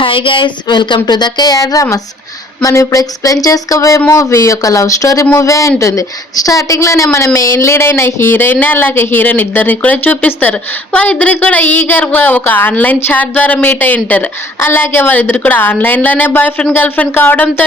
Hi guys, welcome to the KR dramas. మనం ఇప్పుడు explain చేసుకోబోయే మూవీ ఒక లవ్ స్టోరీ మూవీ ఉంటుంది. స్టార్టింగ్లోనే మన మెయిన్ లీడ్ అయిన హీరోయిన్ అలాగే హీరోయిన్ ఇద్దరిని కూడా చూపిస్తారు. వాళ్ళిద్దరికి కూడా ఈగర్గా ఒక ఆన్లైన్ చాట్ ద్వారా మీట్ అయి ఉంటారు. అలాగే వాళ్ళిద్దరు కూడా ఆన్లైన్లోనే బాయ్ ఫ్రెండ్ గర్ల్ ఫ్రెండ్ కావడంతో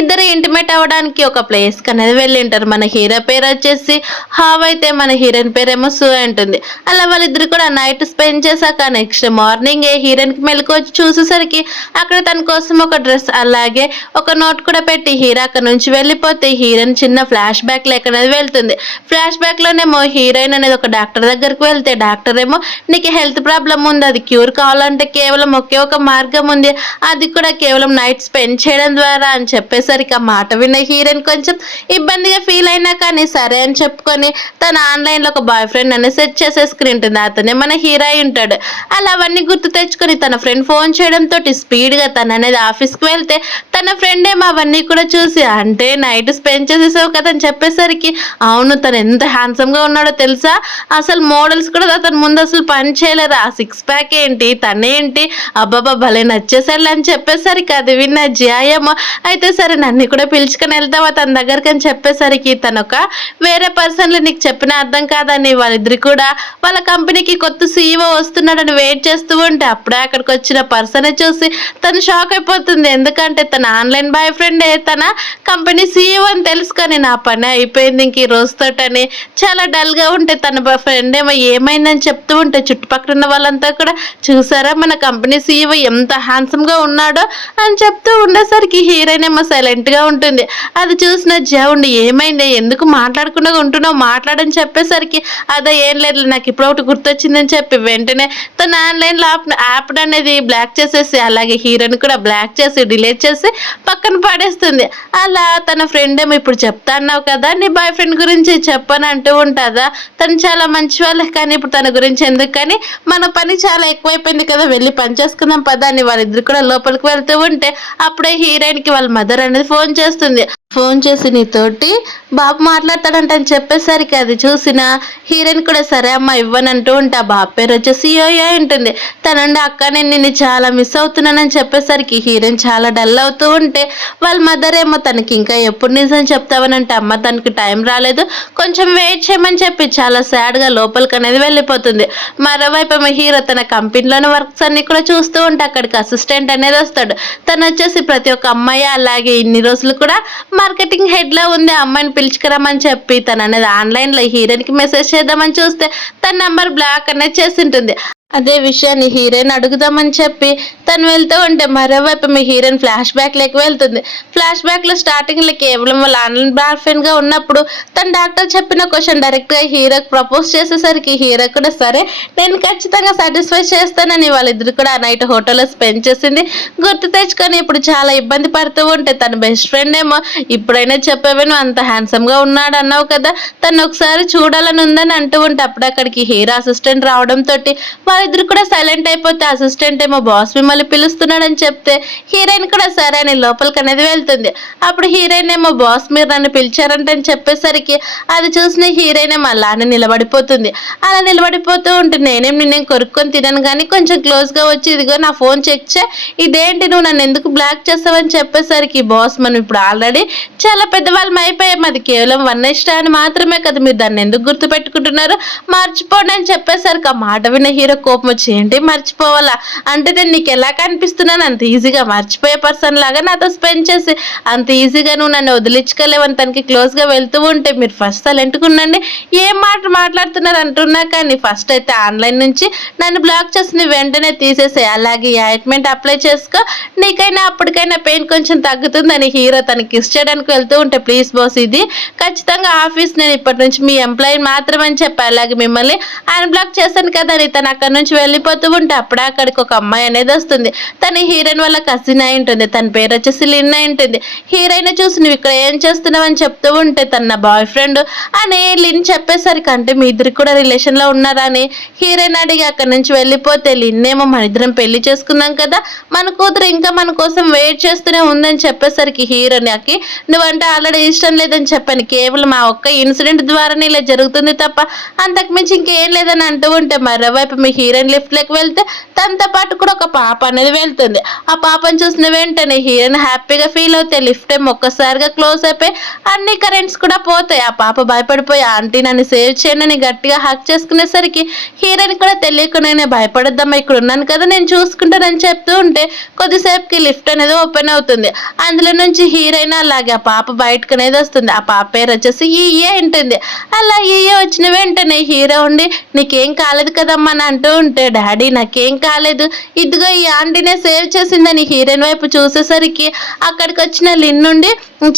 ఇద్దరు ఇంటిమేట్ అవ్వడానికి ఒక ప్లేస్కి అనేది వెళ్ళి ఉంటారు. మన హీరో పేరు వచ్చేసి హావ్ అయితే మన హీరోయిన్ పేరేమో సు ఉంటుంది. అలా వాళ్ళిద్దరు కూడా నైట్ స్పెండ్ చేశాక నెక్స్ట్ మార్నింగ్ హీరోయిన్కి మెలకు వచ్చి చూసేసరికి అక్కడ తన కోసం ఒక డ్రెస్ అలాగే ఒక నోట్ కూడా పెట్టి హీరో అక్కడ నుంచి వెళ్ళిపోతే హీరోయిన్ చిన్న ఫ్లాష్ బ్యాక్ లెక్క అనేది వెళ్తుంది. ఫ్లాష్ బ్యాక్ లోనేమో హీరోయిన్ అనేది ఒక డాక్టర్ దగ్గరికి వెళ్తే డాక్టర్ ఏమో నీకు హెల్త్ ప్రాబ్లం ఉంది, అది క్యూర్ కావాలంటే కేవలం ఒకే ఒక మార్గం ఉంది, అది కూడా కేవలం నైట్ స్పెండ్ చేయడం ద్వారా అని చెప్పేసరికి ఆ మాట విన్న హీరోయిన్ కొంచెం ఇబ్బందిగా ఫీల్ అయినా కానీ సరే అని చెప్పుకొని తన ఆన్లైన్లో ఒక బాయ్ ఫ్రెండ్ అనేది సెట్ చేసేసుకుని ఉంటుంది. అతనే మన హీరో ఉంటాడు. అలా అవన్నీ గుర్తు తెచ్చుకొని తన ఫ్రెండ్ ఫోన్ చేయడంతో స్పీడ్గా తను అనేది ఆఫీస్కి వెళ్తే తన ఫ్రెండ్ ఏమో అవన్నీ కూడా చూసి అంటే నైట్ స్పెండ్ చేసేసావు కదా అని చెప్పేసరికి అవును తను ఎంత హ్యాండ్సమ్గా ఉన్నాడో తెలుసా, అసలు మోడల్స్ కూడా అతను ముందు అసలు పని చేయలేరు, ఆ సిక్స్ ప్యాక్ ఏంటి తనేంటి అబ్బాబా భలే నచ్చేసాడు అని చెప్పేసరికి అది విన్న జియాయేమో అయితే సరే నన్ను కూడా పిలుచుకొని వెళ్తావా తన దగ్గరికి అని చెప్పేసరికి తను ఒక వేరే పర్సన్లు నీకు చెప్పిన అర్థం కాదని వాళ్ళిద్దరు కూడా వాళ్ళ కంపెనీకి కొత్త సీఈఓ వస్తున్నాడని వెయిట్ చేస్తూ ఉంటే అప్పుడే అక్కడికి వచ్చిన పర్సన్ చూసి తను షాక్ అయిపోతుంది. ఎందుకంటే తన ఆన్లైన్ బాయ్ ఫ్రెండే తన కంపెనీ సీఈఓ అని తెలుసుకొని నా పని అయిపోయింది ఇంక ఈ రోజుతోటని చాలా డల్గా ఉంటే తన ఫ్రెండ్ ఏమో ఏమైందని చెప్తూ ఉంటే చుట్టుపక్కల ఉన్న వాళ్ళంతా కూడా చూసారా మన కంపెనీ సీఈఓ ఎంత హ్యాండ్సమ్గా ఉన్నాడో అని చెప్తూ ఉండేసరికి హీరోయిన్ ఏమో సైలెంట్గా ఉంటుంది. అది చూసిన ఉండి ఏమైంది ఎందుకు మాట్లాడకుండా ఉంటున్నావు మాట్లాడని చెప్పేసరికి అదే ఏం లేదు నాకు ఇప్పుడు ఒకటి గుర్తొచ్చిందని చెప్పి వెంటనే తన ఆన్లైన్లో యాప్ అనేది బ్లాక్ చేసేసి అలాగే హీరోని కూడా బ్లాక్ చేసి డిలీట్ చేసి పక్కన పడేస్తుంది. అలా తన ఫ్రెండ్ ఏమో ఇప్పుడు చెప్తా అన్నావు కదా నీ బాయ్ ఫ్రెండ్ గురించి చెప్పని అంటూ ఉంటుందా, తను చాలా మంచి వాళ్ళే కానీ ఇప్పుడు తన గురించి ఎందుకు కానీ మన పని చాలా ఎక్కువైపోయింది కదా వెళ్ళి పని చేసుకుందాం పదా అని వాళ్ళిద్దరు కూడా లోపలికి వెళ్తూ ఉంటే అప్పుడే హీరోయిన్కి వాళ్ళ మదర్ అనేది ఫోన్ చేస్తుంది. ఫోన్ చేసి నీతోటి బాబు మాట్లాడతాడంట అని చెప్పేసరికి అది చూసిన హీరోయిన్ కూడా సరే అమ్మ ఇవ్వనంటూ ఉంటే ఆ బాబు పేరు వచ్చేసి యోయో ఉంటుంది. తనండి అక్క నేను నిన్ను చాలా మిస్ అవుతున్నానని చెప్పేసరికి హీరోయిన్ చాలా డల్ అవుతూ ఉంటే వాళ్ళ మదర్ ఏమో తనకి ఇంకా ఎప్పుడు నిజం చెప్తావనంటే అమ్మ తనకి టైం రాలేదు కొంచెం వెయిట్ చేయమని చెప్పి చాలా సాడ్గా లోపలికి అనేది వెళ్ళిపోతుంది. మరోవైపు ఏమో హీరో తన కంపెనీలోని వర్క్స్ అన్ని కూడా చూస్తూ ఉంటే అక్కడికి అసిస్టెంట్ అనేది వస్తాడు. తను వచ్చేసి ప్రతి ఒక్క అమ్మాయి అలాగే ఇన్ని రోజులు కూడా మార్కెటింగ్ హెడ్లో ఉంది అమ్మాయిని పిలుచుకురమ్మని చెప్పి తను అనేది ఆన్లైన్లో హీరోయిన్కి మెసేజ్ చేద్దామని చూస్తే తన నెంబర్ బ్లాక్ అనేది చేసి ఉంటుంది. అదే విషయాన్ని హీరోయిన్ అడుగుదామని చెప్పి తను వెళ్తూ ఉంటే మరోవైపు మీ హీరోయిన్ ఫ్లాష్ బ్యాక్లోకి వెళ్తుంది. ఫ్లాష్ బ్యాక్లో స్టార్టింగ్లో కేవలం వాళ్ళ ఆన్లైన్ బాయ్ ఫ్రెండ్గా ఉన్నప్పుడు తన డాక్టర్ చెప్పిన క్వశ్చన్ డైరెక్ట్గా హీరోకి ప్రపోజ్ చేసేసరికి హీరో కూడా సరే నేను ఖచ్చితంగా సాటిస్ఫై చేస్తానని వాళ్ళిద్దరు కూడా ఆ నైట్ హోటల్లో స్పెండ్ చేసింది గుర్తు తెచ్చుకొని ఇప్పుడు చాలా ఇబ్బంది పడుతూ ఉంటే తన బెస్ట్ ఫ్రెండ్ ఏమో ఇప్పుడైనా చెప్పావే నువ్వు అంత హ్యాండ్సమ్గా ఉన్నాడు అన్నావు కదా తను ఒకసారి చూడాలని ఉందని అంటూ ఉంటే అప్పుడు అక్కడికి హీరో అసిస్టెంట్ రావడంతో వాళ్ళిద్దరు కూడా సైలెంట్ అయిపోతే అసిస్టెంట్ ఏమో బాస్ మిమ్మల్ని పిలుస్తున్నాడని చెప్తే హీరోయిన్ కూడా సరే అని లోపలికి అనేది వెళ్తుంది. అప్పుడు హీరోయిన్ ఏమో బాస్ మీరు నన్ను పిలిచారంటని చెప్పేసరికి అది చూసిన హీరోయిన్ ఏమో అలానే నిలబడిపోతుంది. అలా నిలబడిపోతూ ఉంటే నిన్నేం కొరుక్కొని తినను కానీ కొంచెం క్లోజ్గా వచ్చి ఇదిగో నా ఫోన్ చెక్ చే ఇదేంటి నువ్వు నన్ను ఎందుకు బ్లాక్ చేస్తావని చెప్పేసరికి బాస్ మనం ఇప్పుడు ఆల్రెడీ చాలా పెద్దవాళ్ళం అయిపోయాం, అది కేవలం వన్ నైట్ స్టాండ్ మాత్రమే కదా మీరు దాన్ని ఎందుకు గుర్తు పెట్టుకుంటున్నారు మర్చిపోండి అని చెప్పేసరికి ఆ మాట విన్న హీరో కోపం వచ్చి ఏంటి మర్చిపోవాలా అంటే నేను నీకు ఎలా కనిపిస్తున్నాను అంత ఈజీగా మర్చిపోయే పర్సన్ లాగా నాతో స్పెండ్ చేసి అంత ఈజీగా నువ్వు నన్ను వదిలించుకోలేవని తనకి క్లోజ్గా వెళ్తూ ఉంటే మీరు ఫస్ట్ సైలెంట్గా ఉండండి ఏం మాట్లాడుతున్నారు అంటున్నా కానీ ఫస్ట్ అయితే ఆన్లైన్ నుంచి నన్ను బ్లాక్ చేసి వెంటనే తీసేసే అలాగే ఆయింట్మెంట్ అప్లై చేసుకో నీకైనా అప్పటికైనా పెయిన్ కొంచెం తగ్గుతుందని హీరో తనకి కిస్ చేయడానికి వెళ్తూ ఉంటే ప్లీజ్ బాస్ ఇది ఖచ్చితంగా ఆఫీస్ నేను ఇప్పటి నుంచి మీ ఎంప్లాయీ మాత్రమని చెప్పి అలాగే మిమ్మల్ని అన్బ్లాక్ చేశాను కదా అని తను అక్కడ నుంచి వెళ్ళిపోతూ ఉంటే అప్పుడే అక్కడికి ఒక అమ్మాయి అనేది వస్తుంది. తను హీరోయిన్ వాళ్ళ కజిన్ అయి ఉంటుంది. తన పేరు వచ్చేసి లిన్ అయి ఉంటుంది. హీరోయిన్ చూసి నువ్వు ఇక్కడ ఏం చేస్తున్నావు అని చెప్తూ ఉంటే తన బాయ్ ఫ్రెండ్ అని లిన్ చెప్పేసరికి అంటే మీ ఇద్దరు కూడా రిలేషన్లో ఉన్నారా అని హీరోయిన్ అడిగి అక్కడి నుంచి వెళ్ళిపోతే లిన్ ఏమో మన ఇద్దరం పెళ్లి చేసుకున్నాం కదా మన కూతురు ఇంకా మన కోసం వెయిట్ చేస్తూనే ఉందని చెప్పేసరికి హీరోయిన్కి నువ్వంటే ఆల్రెడీ ఇష్టం లేదని చెప్పాను కేవలం ఆ ఒక్క ఇన్సిడెంట్ ద్వారానే ఇలా జరుగుతుంది తప్ప అంతకుమించి ఇంకేం లేదని అంటూ ఉంటే మరోవైపు మీ హీరోయిన్ లిఫ్ట్ లోకి వెళ్తే తనతో పాటు కూడా ఒక పాప అనేది వెళ్తుంది. ఆ పాపను చూసిన వెంటనే హీరోయిన్ హ్యాపీగా ఫీల్ అవుతాయి. లిఫ్ట్ ఏమో ఒక్కసారిగా క్లోజ్ అయిపోయి అన్ని కరెంట్స్ కూడా పోతాయి. ఆ పాప భయపడిపోయి ఆంటీ నన్ను సేవ్ చేయండి అని గట్టిగా హక్ చేసుకునేసరికి హీరోయిన్ కూడా తెలియకుండానే భయపడద్దమ్మా, ఇక్కడ ఉన్నాను కదా నేను చూసుకుంటానని చెప్తూ ఉంటే కొద్దిసేపుకి లిఫ్ట్ అనేది ఓపెన్ అవుతుంది. అందులో నుంచి హీరోయిన్ అలాగే ఆ పాప బయటకు అనేది వస్తుంది. ఆ పాప పేరు వచ్చేసి ఈఏ ఉంటుంది. అలా ఈఏ వచ్చిన వెంటనే హీరో ఉండి నీకేం కాలేదు కదమ్మా అని అంటూ ఉంటే డాడీ నాకేం కాలేదు, ఇదిగో ఈ ఆంటీనే సేవ్ చేసిందని హీరోయిన్ వైపు చూసేసరికి అక్కడికి వచ్చిన లిన్ నుండి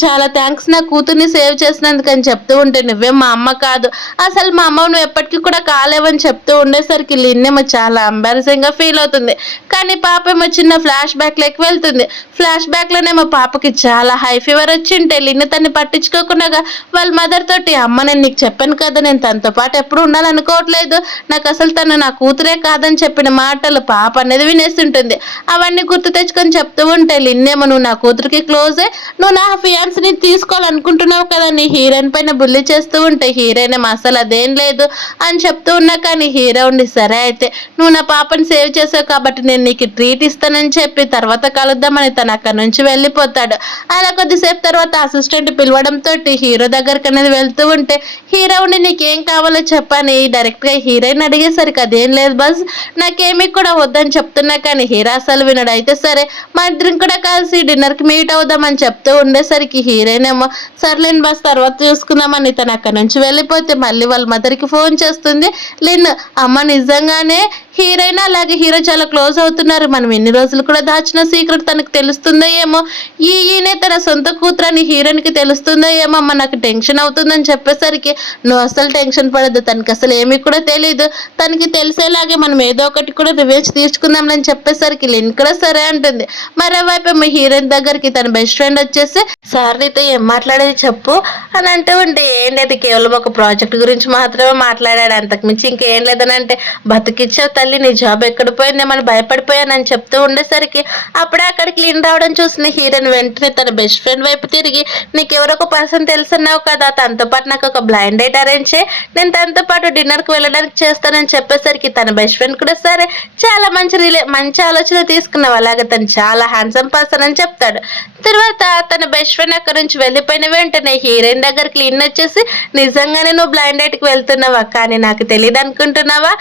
చాలా థ్యాంక్స్ నా కూతుర్ని సేవ్ చేసినందుకు అని చెప్తూ ఉంటే నువ్వే మా అమ్మ కాదు, అసలు మా అమ్మ నువ్వు ఎప్పటికీ కూడా కాలేవని చెప్తూ ఉండేసరికి లిన్ ఏమో చాలా ఎంబారసింగ్ గా ఫీల్ అవుతుంది. కానీ పాప ఏమో చిన్న ఫ్లాష్ బ్యాక్ లెక్క వెళ్తుంది. ఫ్లాష్ బ్యాక్ లోనేమో పాపకి చాలా హై ఫీవర్ వచ్చింటే లిన్ తన్ని పట్టించుకోకుండా వాళ్ళ మదర్ తోటి అమ్మ నేను నీకు చెప్పాను కదా నేను తనతో పాటు ఎప్పుడు ఉండాలనుకోవట్లేదు, నాకు అసలు తను నా కూతురే కాదని చెప్పిన మాటలు పాప అనేది వినేస్తుంటుంది. అవన్నీ గుర్తు తెచ్చుకొని చెప్తూ ఉంటే లిన్నేమో నువ్వు నా కూతురికి క్లోజే, నువ్వు నా ఫియాన్స్ని తీసుకోవాలనుకుంటున్నావు కదా నీ హీరోయిన్ పైన బుల్లి చేస్తూ ఉంటే హీరోయిన్ ఏమో అసలు అదేం లేదు అని చెప్తూ ఉన్నా కానీ హీరో ఉండి సరే అయితే నువ్వు నా పాపని సేవ్ చేసావు కాబట్టి నేను నీకు ట్రీట్ ఇస్తానని చెప్పి తర్వాత కలుద్దామని తను అక్కడ నుంచి వెళ్ళిపోతాడు. అలా కొద్దిసేపు తర్వాత అసిస్టెంట్ పిలవడంతో హీరో దగ్గరికి అనేది వెళ్తూ ఉంటే హీరో ఉండి నీకేం కావాలో చెప్పని డైరెక్ట్ గా హీరోయిన్ అడిగేసరికి అదేం లేదు బస్ నాకేమీ కూడా వద్దని చెప్తున్నా కానీ హీరో అసలు వినడు. అయితే సరే మా ఇద్దరం కూడా కలిసి డిన్నర్ కి మీట్ అవుదామని చెప్తూ ఉండేసరికి హీరోయిన్ ఏమో సర్లేని బస్ తర్వాత చూసుకుందామని తను అక్కడ నుంచి వెళ్ళిపోతే మళ్ళీ వాళ్ళ మదర్ కి ఫోన్ చేస్తుంది లిన్. అమ్మ నిజంగానే హీరోయిన్ అలాగే హీరో చాలా క్లోజ్ అవుతున్నారు, మనం ఎన్ని రోజులు కూడా దాచిన సీక్రెట్ తనకు తెలుస్తుందో ఏమో, ఈయనే తన సొంత కూతురని హీరోయిన్ కి తెలుస్తుందో ఏమో అమ్మ నాకు టెన్షన్ అవుతుందని చెప్పేసరికి నువ్వు అసలు టెన్షన్ పడద్దు, తనకి అసలు ఏమీ కూడా తెలీదు, తనకి తెలిసేలాగే మనం ఏదో ఒకటి కూడా రివెంజ్ తీర్చుకుందామని చెప్పేసరికి లిన్ కూడా సరే అంటుంది. మరోవైపు ఏమో హీరోయిన్ దగ్గరికి తన బెస్ట్ ఫ్రెండ్ వచ్చేసి సార్ నీతో ఏం మాట్లాడేది చెప్పు అని అంటూ ఉంటే ఏం లేదు కేవలం ఒక ప్రాజెక్ట్ గురించి మాత్రమే మాట్లాడాడు, అంతకుమించి ఇంకేం లేదని అంటే బతికిచ్చావు తల్లి నీ జాబ్ ఎక్కడ పోయిందేమని భయపడిపోయానని చెప్తూ ఉండేసరికి అప్పుడే అక్కడికి లిన్ రావడం చూసిన హీరోయిన్ వెంటనే తన బెస్ట్ ఫ్రెండ్ వైపు తిరిగి నీకు ఎవరో ఒక పర్సన్ తెలుసున్నావు కదా తనతో పాటు నాకు ఒక బ్లైండ్ డేట్ అరేంజ్ చేయి, నేను తనతో పాటు డిన్నర్కి వెళ్ళడానికి చేస్తానని చెప్పేసరికి తన బెస్ట్ ఫ్రెండ్ కూడా సరే చాలా మంచి ఆలోచన తీసుకున్నావు, అలాగే తను చాలా హ్యాండ్సమ్ పర్సన్ అని చెప్తాడు. తర్వాత తన బెస్ట్ ఫ్రెండ్ అక్కడ నుంచి వెళ్ళిపోయిన వెంటనే హీరోయిన్ దగ్గరికి లిన్ వచ్చేసి నిజంగానే నువ్వు బ్లైండ్ డేట్కి వెళ్తున్నావా కానీ నాకు తెలియదు అనుకుంటున్నావా,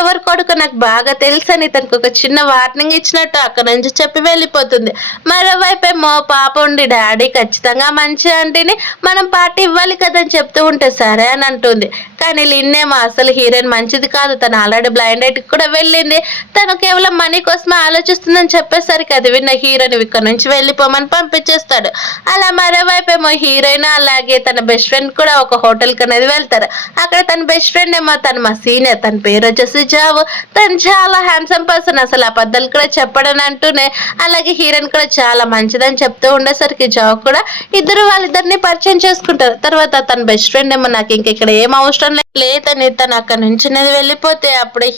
ఎవరు కొడుకు నాకు బాగా తెలుసు అని తనకు ఒక చిన్న వార్నింగ్ ఇచ్చినట్టు అక్కడ నుంచి చెప్పి వెళ్ళిపోతుంది. మరోవైపు ఏమో పాప ఉండి డాడీ ఖచ్చితంగా మంచి ఆంటీని మనం పార్టీ ఇవ్వాలి కదని చెప్తూ ఉంటే సరే అని అంటుంది. కానీ లిన్ ఏమో అసలు హీరోయిన్ మంచిది కాదు, తను ఆల్రెడీ బ్లైండ్ డేట్కి కూడా వెళ్ళింది, తను కేవలం మనీ కోసమే ఆలోచిస్తుందని చెప్పేసరికి అది విన్న హీరోయిన్ ఇక్కడ నుంచి వెళ్ళిపోమని పంపించేస్తాడు. అలా మరోవైపు ఏమో హీరోయిన్ అలాగే తన బెస్ట్ ఫ్రెండ్ కూడా ఒక హోటల్కి అనేది వెళ్తారు. అక్కడ తన బెస్ట్ ఫ్రెండ్ ఏమో తను మా సీనియర్, తన పేరు వచ్చేసి జావ్, తను చాలా హ్యాండ్సమ్ పర్సన్, అసలు అబద్ధాలు కూడా చెప్పడని అంటూనే అలాగే హీరోయిన్ కూడా చాలా మంచిదని చెప్తూ ఉండేసరికి జావ్ కూడా వాళ్ళిద్దరిని పరిచయం చేసుకుంటారు. తర్వాత తన బెస్ట్ ఫ్రెండ్ ఏమో నాకు ఇక్కడ ఏం అవసరం లేదని తను అక్కడ నుంచి వెళ్ళిపోతే అప్పుడే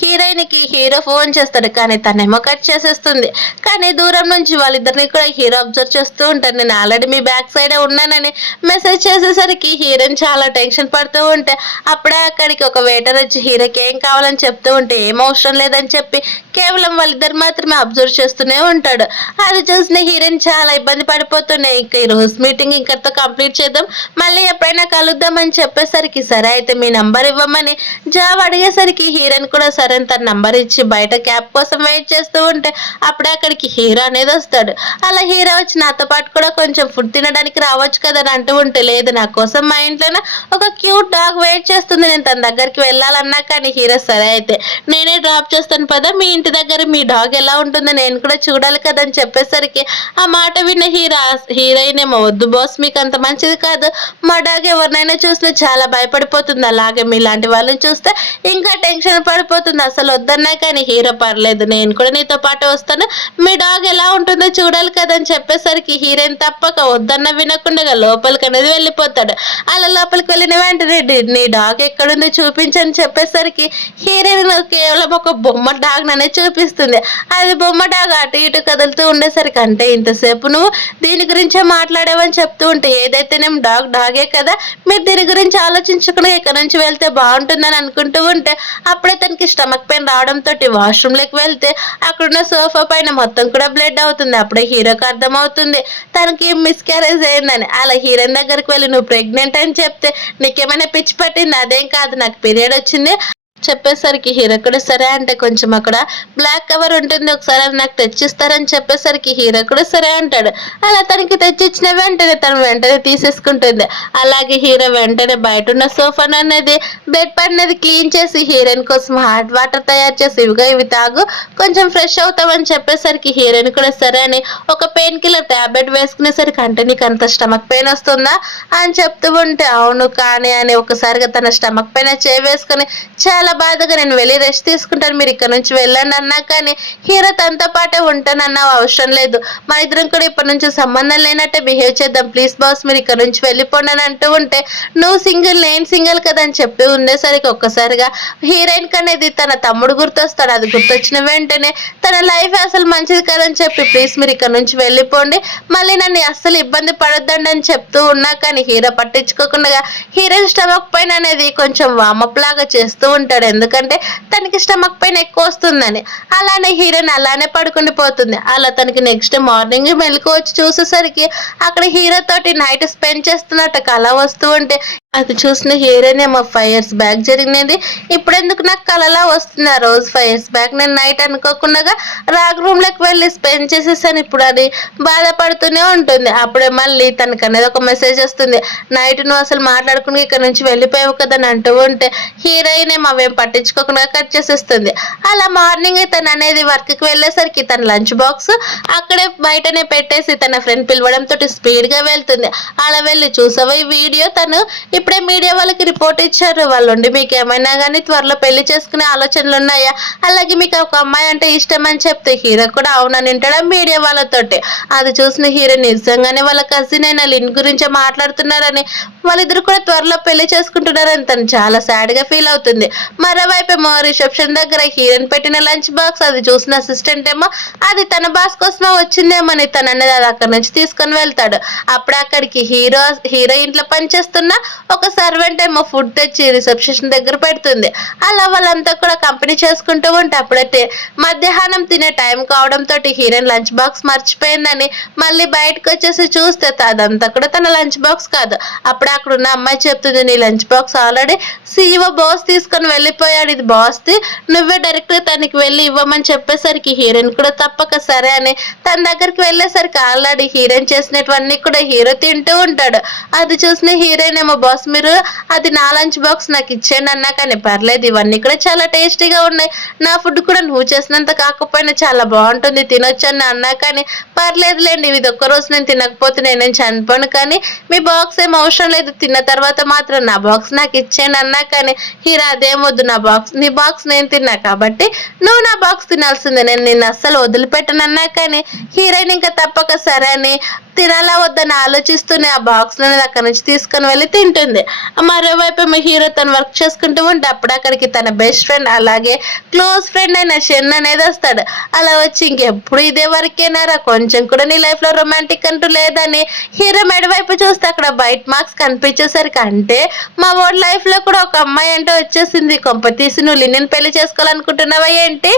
హీరోయిన్ కి హీరో ఫోన్ చేస్తాడు కానీ తనేమో కట్ చేసేస్తుంది. కానీ దూరం నుంచి వాళ్ళిద్దరిని కూడా హీరో అబ్జర్వ్ చేస్తూ ఉంటారు. నేను ఆల్రెడీ మీ బ్యాక్ సైడే ఉన్నానని మెసేజ్ చేసేసరికి హీరోయిన్ చాలా టెన్షన్ పడుతూ ఉంటే అప్పుడే అక్కడికి ఒక వెయిటర్ వచ్చి హీరోకి ఏం కావాలని చెప్తూ ఉంటే ఏం అవసరం లేదని చెప్పి కేవలం వాళ్ళిద్దరు మాత్రమే అబ్జర్వ్ చేస్తూనే ఉంటాడు. అది చూసిన హీరోయిన్ చాలా ఇబ్బంది పడిపోతున్నాయి. ఇంకా ఈ రోజు మీటింగ్ ఇంకతో కంప్లీట్ చేద్దాం, మళ్ళీ ఎప్పుడైనా కలుద్దాం అని చెప్పేసరికి సరే అయితే మీ నంబర్ ఇవ్వమని జాబ్ అడిగేసరికి హీరోయిన్ కూడా సరే తన నంబర్ ఇచ్చి బయట క్యాబ్ కోసం వెయిట్ చేస్తూ ఉంటే అప్పుడే అక్కడికి హీరో అనేది వస్తాడు. అలా హీరో వచ్చి నాతో పాటు కూడా కొంచెం ఫుడ్ తినడానికి రావచ్చు కదా అని అంటూ ఉంటే లేదు నా కోసం మా ఇంట్లోనే ఒక క్యూట్ డాగ్ వెయిట్ చేస్తుంది, నేను తన దగ్గరికి వెళ్ళాలన్నా కానీ హీరో సరే అయితే నేనే డ్రాప్ చేస్తాను పదా, మీ ఇంటి దగ్గర మీ డాగ్ ఎలా ఉంటుందో నేను కూడా చూడాలి కదా అని చెప్పేసరికి ఆ మాట విన్న హీరోయిన్ ఏమో వద్దు బాస్ మీకు అంత మంచిది కాదు, మా డాగ్ ఎవరినైనా చూసినా చాలా భయపడిపోతుంది, అలాగే మీలాంటి వాళ్ళని చూస్తే ఇంకా టెన్షన్ పడిపోతుంది, అసలు వద్దన్నా కానీ హీరో పర్లేదు నేను కూడా నీతో పాటు వస్తాను, మీ డాగ్ ఎలా ఉంటుందో చూడాలి కదా అని చెప్పేసరికి హీరోయిన్ తప్పక వద్దన్న వినకుండా లోపలికి అనేది వెళ్ళిపోతాడు. అలా లోపలికి వెళ్ళిన వెంటనే నీ డాగ్ ఎక్కడుందో చూపించని చెప్పేసరికి హీరోయిన్ కేవలం ఒక బొమ్మ డాగ్ అనేది చూపిస్తుంది. అది బొమ్మ డాగ్ అటు ఇటు కదులుతూ ఉండేసరికి అంటే ఇంతసేపు నువ్వు దీని గురించే మాట్లాడావని చెప్తూ ఉంటే ఏదైతేనేం డాగే కదా, మీరు దీని గురించి ఆలోచించకుండా ఇక్కడ నుంచి వెళ్తే బాగుంటుందని అనుకుంటూ ఉంటే అప్పుడే తనకి స్టమక్ పెయిన్ రావడంతో వాష్రూమ్లోకి వెళ్తే అక్కడున్న సోఫా పైన మొత్తం కూడా బ్లడ్ అవుతుంది. అప్పుడే హీరోకి అర్థమవుతుంది తనకి మిస్క్యారేజ్ అయిందని. అలా హీరోయిన్ దగ్గరికి వెళ్ళి నువ్వు ప్రెగ్నెంట్ అని చెప్తే నీకేమైనా పిచ్చి పట్టింది, అదేం కాదు నాకు పీరియడ్ వచ్చింది చెప్పేసరికి హీరో కూడా సరే అంటే కొంచెం అక్కడ బ్లాక్ కవర్ ఉంటుంది ఒకసారి అది నాకు తెచ్చిస్తారని చెప్పేసరికి హీరో కూడా సరే అంటాడు. అలా తనకి తెచ్చిచ్చిన వెంటనే తను వెంటనే తీసేసుకుంటుంది. అలాగే హీరో వెంటనే బయట ఉన్న సోఫాను అనేది బెడ్ పడినది క్లీన్ చేసి హీరోయిన్ కోసం హాట్ వాటర్ తయారు చేసి ఇవి తాగు కొంచెం ఫ్రెష్ అవుతామని చెప్పేసరికి హీరోయిన్ కూడా సరే అని ఒక పెయిన్ కిల్లర్ టాబ్లెట్ వేసుకునేసరికి అంటే నీకు అంత స్టమక్ పెయిన్ వస్తుందా అని చెప్తూ ఉంటే అవును కానీ అని ఒకసారిగా తన స్టమక్ పైన వేసుకొని చాలా బాధగా నేను వెళ్ళి రెస్ట్ తీసుకుంటాను మీరు ఇక్కడ నుంచి వెళ్ళండి అన్నా కానీ హీరో తనతో పాటే ఉంటానన్నా అవసరం లేదు మన ఇద్దరం కూడా ఇప్పటి నుంచి సంబంధం లేనట్టే బిహేవ్ చేద్దాం ప్లీజ్ బాస్ మీరు ఇక్కడ నుంచి వెళ్ళిపోండి అని అంటూ ఉంటే నువ్వు సింగిల్ నేను సింగిల్ కదా అని చెప్పి ఉండేసరికి ఒక్కసారిగా హీరోయిన్ అనేది తన తమ్ముడు గుర్తొస్తాడు. అది గుర్తొచ్చిన వెంటనే తన లైఫ్ అసలు మంచిది కదని చెప్పి ప్లీజ్ మీరు ఇక్కడ నుంచి వెళ్ళిపోండి మళ్ళీ నన్ను అస్సలు ఇబ్బంది పడొద్దండి అని చెప్తూ ఉన్నా కానీ హీరో పట్టించుకోకుండా హీరోయిన్ స్టమక్ పైన అనేది కొంచెం వామప్ లాగా చేస్తూ ఉంటాడు. ఎందుకంటే తనకి స్టమక్ పెయిన్ ఎక్కువ వస్తుందని. అలానే హీరోయిన్ అలానే పడుకుండిపోతుంది. అలా తనకి నెక్స్ట్ మార్నింగ్ మెలకు వచ్చి చూసేసరికి అక్కడ హీరో తోటి నైట్ స్పెండ్ చేస్తున్నట్టు కళ వస్తూ ఉంటే అది చూసిన హీరోయిన్ ఏమో 5 years బ్యాక్ జరిగినది ఇప్పుడు ఎందుకు నాకు కళలా వస్తుంది ఆ రోజు 5 years బ్యాక్ నేను నైట్ అనుకోకుండా రాగ్ రూమ్ లోకి వెళ్ళి స్పెండ్ చేసేసాను ఇప్పుడు అది బాధపడుతూనే ఉంటుంది. అప్పుడే మళ్ళీ తనకు అనేది ఒక మెసేజ్ వస్తుంది నైట్ నువ్వు అసలు మాట్లాడుకుని ఇక్కడ నుంచి వెళ్ళిపోయావు కదా అని అంటూ ఉంటే హీరోయిన్ ఏమో అవేం పట్టించుకోకుండా కట్ చేసేస్తుంది. అలా మార్నింగ్ తను అనేది వర్క్ కి వెళ్ళేసరికి తన లంచ్ బాక్స్ అక్కడే బయటనే పెట్టేసి తన ఫ్రెండ్ పిలవడంతో స్పీడ్ గా వెళ్తుంది. అలా వెళ్ళి చూసావా ఈ వీడియో తను ఇప్పుడే మీడియా వాళ్ళకి రిపోర్ట్ ఇచ్చారు వాళ్ళుండి మీకు ఏమైనా కానీ త్వరలో పెళ్లి చేసుకునే ఆలోచనలు ఉన్నాయా అలాగే మీకు ఒక అమ్మాయి అంటే ఇష్టం అని చెప్తే హీరో కూడా అవునని వింటాడా మీడియా వాళ్ళతోటి. అది చూసిన హీరో నిజంగానే వాళ్ళ కజిన్ అయిన లిన్ గురించి మాట్లాడుతున్నారని వాళ్ళిద్దరు కూడా త్వరలో పెళ్లి చేసుకుంటున్నారని తను చాలా సాడ్ గా ఫీల్ అవుతుంది. మరోవైపు ఏమో రిసెప్షన్ దగ్గర హీరోయిన్ పెట్టిన లంచ్ బాక్స్ అది చూసిన అసిస్టెంట్ ఏమో అది తన బాస్ కోసమే వచ్చిందేమని తను అనేది అది అక్కడి నుంచి తీసుకొని వెళ్తాడు. అప్పుడు అక్కడికి హీరో ఇంట్లో పనిచేస్తున్న ఒక సర్వెంట్ ఏమో ఫుడ్ తెచ్చి రిసెప్షన్ దగ్గర పెడుతుంది. అలా వాళ్ళంతా కూడా కంపెనీ చేసుకుంటూ ఉంటే అప్పుడైతే మధ్యాహ్నం తినే టైం కావడంతో హీరోయిన్ లంచ్ బాక్స్ మర్చిపోయిందని మళ్ళీ బయటకు వచ్చేసి చూస్తే అదంతా కూడా తన లంచ్ బాక్స్ కాదు. అప్పుడు అక్కడ ఉన్న అమ్మాయి చెప్తుంది నీ lunch box already CEO boss తీసుకొని వెళ్ళిపోయాడు ఇది బాస్ది నువ్వే డైరెక్ట్ గా తనకి వెళ్ళి ఇవ్వమని చెప్పేసరికి హీరోయిన్ కూడా తప్పక సరే అని తన దగ్గరికి వెళ్ళేసరికి ఆల్రెడీ హీరోయిన్ చేసినటువన్నీ కూడా హీరో తింటూ ఉంటాడు. అది చూసిన హీరోయిన్ ఏమో బాస్ మీరు అది నా లంచ్ బాక్స్ నాకు ఇచ్చేయండి అన్నా కానీ పర్లేదు ఇవన్నీ కూడా చాలా టేస్టీగా ఉన్నాయి నా ఫుడ్ కూడా నువ్వు చేసినంత కాకపోయినా చాలా బాగుంటుంది తినొచ్చు అని అన్నా కానీ పర్లేదులేండి ఇది ఒక్కరోజు నేను తినకపోతే నేనేం చనిపోను కానీ మీ బాక్స్ ఏం అవసరం లేదు తిన్న తర్వాత మాత్రం నా బాక్స్ నాకు ఇచ్చేయండి అన్నా కానీ హీరో అదేమొద్దు నా బాక్స్ నీ బాక్స్ నేను తిన్నా కాబట్టి నువ్వు నా బాక్స్ తినాల్సిందే నేను నిన్ను అస్సలు వదిలిపెట్టను అన్నా కానీ హీరోయిన్ ఇంకా తప్పక సరే అని తినాలా వద్దని ఆలోచిస్తూనే ఆ బాక్స్ అనేది అక్కడి నుంచి తీసుకొని వెళ్ళి తింటుంది. మరోవైపు హీరో తను వర్క్ చేసుకుంటూ ఉంటే అప్పుడు అక్కడికి తన బెస్ట్ ఫ్రెండ్ అలాగే క్లోజ్ ఫ్రెండ్ అయిన షెన్ అనేది వస్తాడు. అలా వచ్చి ఇంకెప్పుడు ఇదే వరకేనారా కొంచెం కూడా నీ లైఫ్ లో రొమాంటిక్ అంటూ లేదని హీరో మెడవైపు చూస్తే అక్కడ బైట్ మార్క్స్ కనిపించేసరికి అంటే మా వాడి లైఫ్ లో కూడా ఒక అమ్మాయి అంటే వచ్చేసింది కొంప తీసి నువ్వు లినిన్ పెళ్లి చేసుకోవాలనుకుంటున్నావా ఏంటి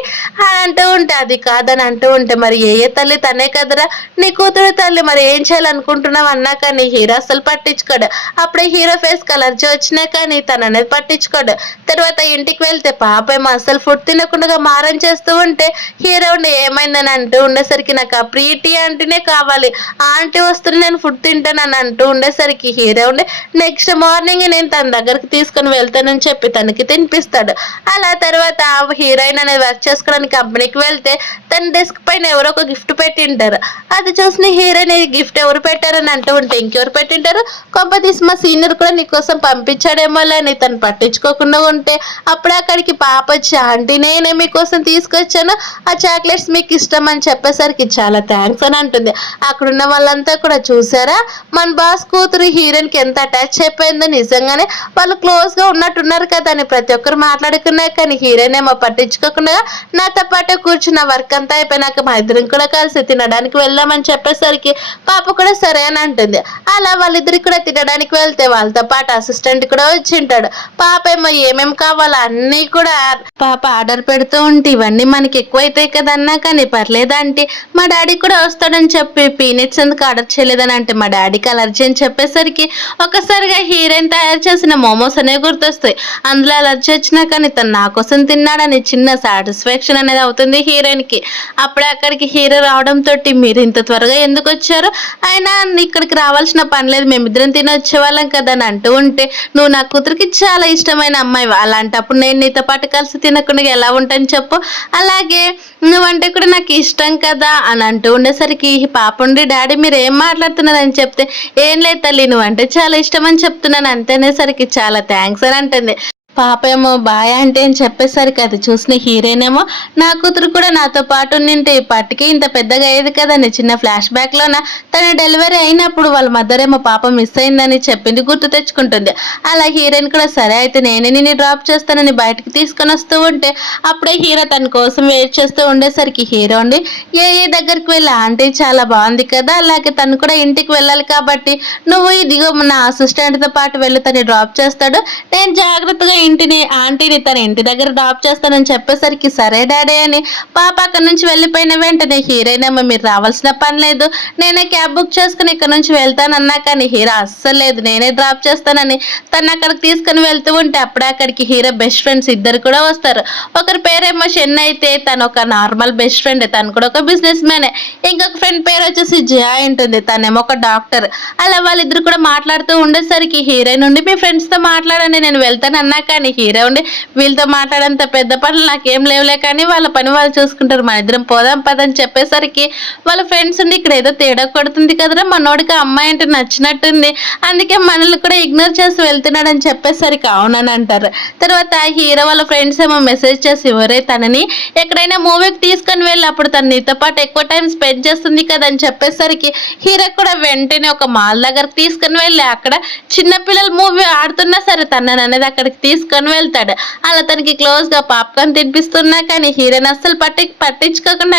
అని అంటూ ఉంటే అది కాదని అంటూ ఉంటే మరి ఏ తల్లి తనే కదరా నీ కూతురు తల్లి మరి ఏం చేయాలనుకుంటున్నావు అన్నా కానీ హీరో అసలు పట్టించుకోడు. అప్పుడే హీరో ఫేస్ కలర్జీ వచ్చినా కానీ తను అనేది పట్టించుకోడు. తర్వాత ఇంటికి వెళ్తే పాప ఏమో అసలు ఫుడ్ తినకుండా మారం చేస్తూ ఉంటే హీరో ఉండి ఏమైందని అంటూ ఉండేసరికి నాకు ఆ ప్రీతి ఆంటీనే కావాలి ఆంటీ వస్తుంది నేను ఫుడ్ తింటానని అంటూ ఉండేసరికి హీరో ఉండి నెక్స్ట్ మార్నింగ్ నేను తన దగ్గరికి తీసుకొని వెళ్తానని చెప్పి తనకి తినిపిస్తాడు. అలా తర్వాత హీరోయిన్ అనేది వర్క్ చేసుకోవడానికి కంపెనీకి వెళ్తే తన డెస్క్ పైన ఎవరో ఒక గిఫ్ట్ పెట్టింటారు. అది చూసిన హీరోయిన్ గిఫ్ట్ ఎవరు పెట్టారని అంటూ ఉంటే ఇంకెవరు పెట్టింటారు కొంప తీసి మా సీనియర్ కూడా నీకోసం పంపించాడేమో అని తను పట్టించుకోకుండా ఉంటే అప్పుడు అక్కడికి పాప వచ్చి ఆంటీ నేనే మీకోసం తీసుకొచ్చాను ఆ చాక్లెట్స్ మీకు ఇష్టం అని చెప్పేసరికి చాలా థ్యాంక్స్ అని అంటుంది. అక్కడున్న వాళ్ళంతా కూడా చూసారా మన బాస్ కూతురు హీరోయిన్ కి ఎంత అటాచ్ అయిపోయిందో నిజంగానే వాళ్ళు క్లోజ్ గా ఉన్నట్టున్నారు కదా అని ప్రతి ఒక్కరు మాట్లాడుకున్నా కానీ హీరోయిన్ ఏమో పట్టించుకోకుండా నాతో పాటు కూర్చున్న వర్క్ అంతా అయిపోయినాక మా ఇద్దరం కూడా కలిసి తినడానికి వెళ్దామని చెప్పేసరికి పాప కూడా సరే అని అంటుంది. అలా వాళ్ళిద్దరు కూడా తినడానికి వెళ్తే వాళ్ళతో పాటు అసిస్టెంట్ కూడా వచ్చింటాడు. పాప ఏమో ఏమేం కావాలో అన్నీ కూడా పాప ఆర్డర్ పెడుతూ ఉంటే ఇవన్నీ మనకి ఎక్కువైతాయి కదన్నా, కానీ పర్లేదా అంటే మా డాడీ కూడా వస్తాడని చెప్పి పీనట్స్ ఎందుకు ఆర్డర్ చేయలేదని అంటే మా డాడీకి అలర్జీ అని చెప్పేసరికి ఒక్కసారిగా హీరోయిన్ తయారు చేసిన మోమోస్ అనేవి గుర్తొస్తాయి. అందులో అలర్జీ వచ్చినా కానీ తను నా కోసం తిన్నాడని చిన్న సాటిస్ఫాక్షన్ అనేది అవుతుంది హీరోయిన్ కి. అప్పుడే అక్కడికి హీరో రావడంతో మీరు ఇంత త్వరగా ఎందుకు వచ్చారు, అయినా ఇక్కడికి రావాల్సిన పని లేదు, మేమిద్దరం తిని వచ్చేవాళ్ళం కదా అని అంటూ ఉంటే నువ్వు నా కూతురికి చాలా ఇష్టమైన అమ్మాయి, అలాంటప్పుడు నేను నీతో పాటు కలిసి తినకుండా ఎలా ఉంటాను చెప్పు, అలాగే నువ్వంటే కూడా నాకు ఇష్టం కదా అని అంటూ ఉండేసరికి పాప ఉండి డాడీ మీరు ఏం మాట్లాడుతున్నారని చెప్తే ఏం లేదు తల్లి నువ్వంటే చాలా ఇష్టం అని చెప్తున్నాను అంతేనేసరికి చాలా థ్యాంక్స్ అని అంటుంది. పాప ఏమో బాయ్ అంటే అని చెప్పేసరికి అది చూసిన హీరోయిన్ ఏమో నా కూతురు కూడా నాతో పాటు నింటే ఇప్పటికీ ఇంత పెద్దగా అయ్యేది కదండి. చిన్న ఫ్లాష్ బ్యాక్ లోన తన డెలివరీ అయినప్పుడు వాళ్ళ మదర్ ఏమో పాప మిస్ అయిందని చెప్పింది గుర్తు తెచ్చుకుంటుంది. అలా హీరోయిన్ కూడా సరే అయితే నేనే నిన్ను డ్రాప్ చేస్తానని బయటకు తీసుకొని వస్తూ ఉంటే అప్పుడే హీరో తన కోసం వెయిట్ చేస్తూ ఉండేసరికి హీరో అండి ఏ దగ్గరికి వెళ్ళి ఆంటీ చాలా బాగుంది కదా, అలాగే తను కూడా ఇంటికి వెళ్ళాలి కాబట్టి నువ్వు ఇదిగో నా అసిస్టెంట్తో పాటు వెళ్ళి తను డ్రాప్ చేస్తాడు, నేను జాగ్రత్తగా ఆంటీని తన ఇంటి దగ్గర డ్రాప్ చేస్తానని చెప్పేసరికి సరే డాడీ అని పాప అక్కడి నుంచి వెళ్ళిపోయిన వెంటనే హీరోయిన్ ఏమో మీరు రావాల్సిన పని లేదు, నేనే క్యాబ్ బుక్ చేసుకుని ఇక్కడ నుంచి వెళ్తానన్నా కానీ హీరో అస్సలు లేదు నేనే డ్రాప్ చేస్తానని తను అక్కడికి తీసుకుని వెళ్తూ ఉంటే అప్పుడే అక్కడికి హీరో బెస్ట్ ఫ్రెండ్స్ ఇద్దరు కూడా వస్తారు. ఒకరి పేరేమో షెన్ అయితే తను ఒక నార్మల్ బెస్ట్ ఫ్రెండ్, తను కూడా ఒక బిజినెస్ మ్యానే. ఇంకొక ఫ్రెండ్ పేరు వచ్చేసి జయ ఉంటుంది, తనేమో ఒక డాక్టర్. అలా వాళ్ళిద్దరు కూడా మాట్లాడుతూ ఉండేసరికి హీరోయిన్ నుండి మీ ఫ్రెండ్స్తో మాట్లాడండి నేను వెళ్తాను అన్నా కానీ హీరో ఉండి వీళ్ళతో మాట్లాడంత పెద్ద పనులు నాకేం లేవులే కానీ వాళ్ళ పని వాళ్ళు చూసుకుంటారు, మన ఇద్దరం పోదాం పదని చెప్పేసరికి వాళ్ళ ఫ్రెండ్స్ ఉండి ఇక్కడ ఏదో తేడా కొడుతుంది కదరా, మనోడికి అమ్మాయి అంటే నచ్చినట్టుంది అందుకే మనల్ని కూడా ఇగ్నోర్ చేసి వెళ్తున్నాడు అని చెప్పేసరికి అవునని అంటారు. తర్వాత హీరో వాళ్ళ ఫ్రెండ్స్ ఏమో మెసేజ్ చేసి ఎవరే తనని ఎక్కడైనా మూవీకి తీసుకొని వెళ్ళి అప్పుడు తను నీతో పాటు ఎక్కువ టైం స్పెండ్ చేస్తుంది కదా అని చెప్పేసరికి హీరో కూడా వెంటనే ఒక మాల్ దగ్గరకు తీసుకొని వెళ్ళి అక్కడ చిన్నపిల్లల మూవీ ఆడుతున్నా సరే తనని అనేది అక్కడికి తీసుకొని వెళ్తాడు. అలా తనకి క్లోజ్ గా పాప్కార్న్ తినిపిస్తున్నా కానీ హీరోయిన్ అస్సలు పట్టించుకోకుండా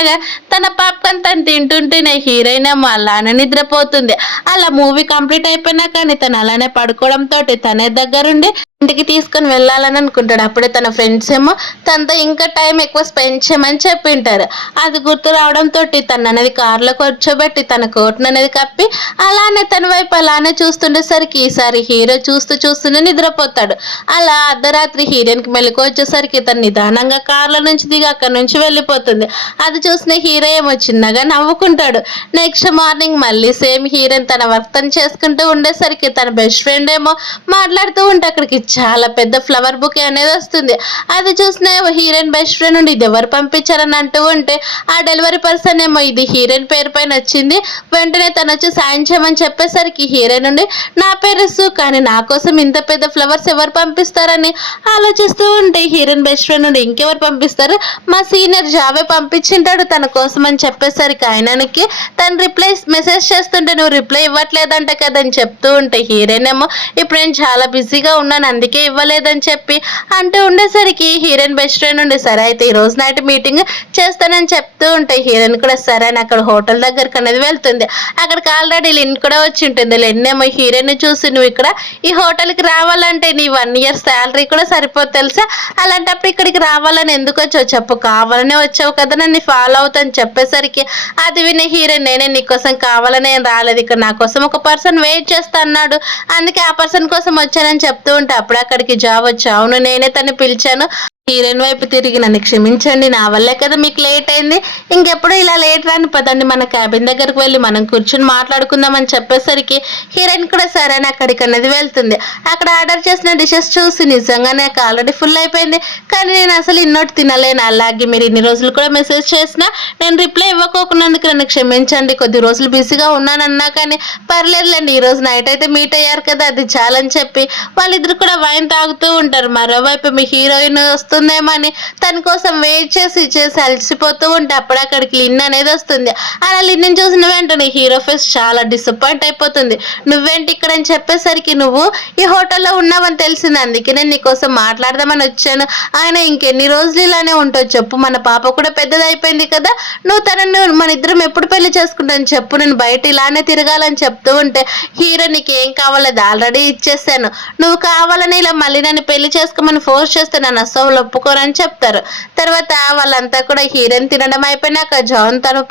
తన పాప్కార్న్ తను తింటుంటేనే హీరోయిన్ ఏమో అలానే నిద్రపోతుంది. అలా మూవీ కంప్లీట్ అయిపోయినా కానీ తను అలానే పడుకోవడంతో తనే దగ్గరుండి ఇంటికి తీసుకొని వెళ్ళాలని అనుకుంటాడు. అప్పుడే తన ఫ్రెండ్స్ ఏమో తనతో ఇంకా టైం ఎక్కువ స్పెండ్ చేయమని చెప్పింటారు. అది గుర్తు రావడంతో తను అనేది కారులో కూర్చోబెట్టి తన కోట్ను అనేది కప్పి అలానే తన వైపు అలానే చూస్తుండేసరికి ఈసారి హీరో చూస్తూనే నిద్రపోతాడు. అలా అర్ధరాత్రి హీరోయిన్కి మెలకు వచ్చేసరికి తను నిదానంగా కార్లో నుంచి దిగి అక్కడి నుంచి వెళ్ళిపోతుంది. అది చూసిన హీరో ఏమో చిన్నగా నవ్వుకుంటాడు. నెక్స్ట్ మార్నింగ్ మళ్ళీ సేమ్ హీరోయిన్ తన వర్క్ తను చేసుకుంటూ ఉండేసరికి తన బెస్ట్ ఫ్రెండ్ ఏమో మాట్లాడుతూ ఉంటే అక్కడికి చాలా పెద్ద ఫ్లవర్ బుకే అనేది వస్తుంది. అది చూసిన హీరోయిన్ బెస్ట్ ఫ్రెండ్ నుండి ఇది ఎవరు పంపించారని అంటూ ఉంటే ఆ డెలివరీ పర్సన్ ఏమో ఇది హీరోయిన్ పేరు పైన వచ్చింది, వెంటనే తను వచ్చి సాయం చేయమని చెప్పేసరికి హీరోయిన్ నుండి నా పేరు సు కానీ నా కోసం ఇంత పెద్ద ఫ్లవర్స్ ఎవరు పంపిస్తారని ఆలోచిస్తూ ఉంటే హీరోయిన్ బెస్ట్ ఫ్రెండ్ నుండి ఇంకెవరు పంపిస్తారు, మా సీనియర్ జావే పంపించింటాడు తన కోసం అని చెప్పేసరికి ఆయనకి తను మెసేజ్ చేస్తుంటే నువ్వు రిప్లై ఇవ్వట్లేదంట కదని చెప్తూ ఉంటే హీరోయిన్ ఏమో ఇప్పుడు నేను చాలా బిజీగా ఉన్నాను అందుకే ఇవ్వలేదని చెప్పి అంటూ ఉండేసరికి హీరోయిన్ బెస్ట్ ఫ్రెండ్ ఉండి సరే అయితే ఈ రోజు నైట్ మీటింగ్ చేస్తానని చెప్తూ ఉంటే హీరోయిన్ కూడా సరే అని అక్కడ హోటల్ దగ్గరకు అనేది వెళ్తుంది. అక్కడికి ఆల్రెడీ లిన్ కూడా వచ్చి ఉంటుంది. లిన్ ఏమో హీరోయిన్ చూసి నువ్వు ఇక్కడ ఈ హోటల్కి రావాలంటే నీ 1 year శాలరీ కూడా సరిపోదు తెలుసా, అలాంటప్పుడు ఇక్కడికి రావాలని ఎందుకు వచ్చావు చెప్పు, కావాలనే వచ్చావు కదా నన్ను ఫాలో అవుతాను చెప్పేసరికి అది వినే హీరోయిన్ నేనే నీకోసం కావాలనే రాలేదు, ఇక్కడ నా కోసం ఒక పర్సన్ వెయిట్ చేస్తా అన్నాడు అందుకే ఆ పర్సన్ కోసం వచ్చానని చెప్తూ ఉంటే అప్పుడు అక్కడికి జాబ్ వచ్చి అవును నేనే తను పిలిచాను. హీరోయిన్ వైపు తిరిగి నన్ను క్షమించండి నా వల్లే కదా మీకు లేట్ అయింది, ఇంకెప్పుడు ఇలా లేట్ రాని పదండి మన క్యాబిన్ దగ్గరకు వెళ్ళి మనం కూర్చుని మాట్లాడుకుందామని చెప్పేసరికి హీరోయిన్ కూడా సరే అని అక్కడికి అనేది వెళ్తుంది. అక్కడ ఆర్డర్ చేసిన డిషెస్ చూసి నిజంగానే నాకు ఆల్రెడీ ఫుల్ అయిపోయింది కానీ నేను అసలు ఇన్నోటి తినలేను, అలాగే మీరు ఇన్ని రోజులు కూడా మెసేజ్ చేసినా నేను రిప్లై ఇవ్వకోకున్నందుకు నన్ను క్షమించండి, కొద్ది రోజులు బిజీగా ఉన్నానన్నా కానీ పర్లేదులేండి ఈ రోజు నైట్ అయితే మీట్ అయ్యారు కదా అది చాలని చెప్పి వాళ్ళిద్దరు కూడా వైన్ తాగుతూ ఉంటారు. మరోవైపు మీ హీరోయిన్ వస్తూ వస్తుందేమో అని తన కోసం వెయిట్ చేసి చేసి అలసిపోతూ ఉంటే అప్పుడు అక్కడికి లిన్ అనేది వస్తుంది. అలా లిన్ని చూసిన వెంటనే హీరో ఫేస్ చాలా డిసప్పాయింట్ అయిపోతుంది. నువ్వేంటి ఇక్కడ అని చెప్పేసరికి నువ్వు ఈ హోటల్లో ఉన్నావని తెలిసింది, అందుకే నేను నీకోసం మాట్లాడదామని వచ్చాను. ఆయన ఇంకెన్ని రోజులు ఇలానే ఉంటావు చెప్పు, మన పాప కూడా పెద్దదైపోయింది కదా, నువ్వు తనను మన ఇద్దరం ఎప్పుడు పెళ్లి చేసుకుంటాను చెప్పు, నేను బయట ఇలానే తిరగాలని చెప్తూ ఉంటే హీరో నీకు ఏం కావాలేదు ఆల్రెడీ ఇచ్చేసాను, నువ్వు కావాలని ఇలా మళ్ళీ నన్ను పెళ్లి చేసుకోమని ఫోర్స్ చేస్తే నన్ను అస్సలు ఒప్పుకోరని చెప్తారు. తర్వాత వాళ్ళంతా కూడా హీరోయిన్ తినడం అయిపోయినాక జాన్ తను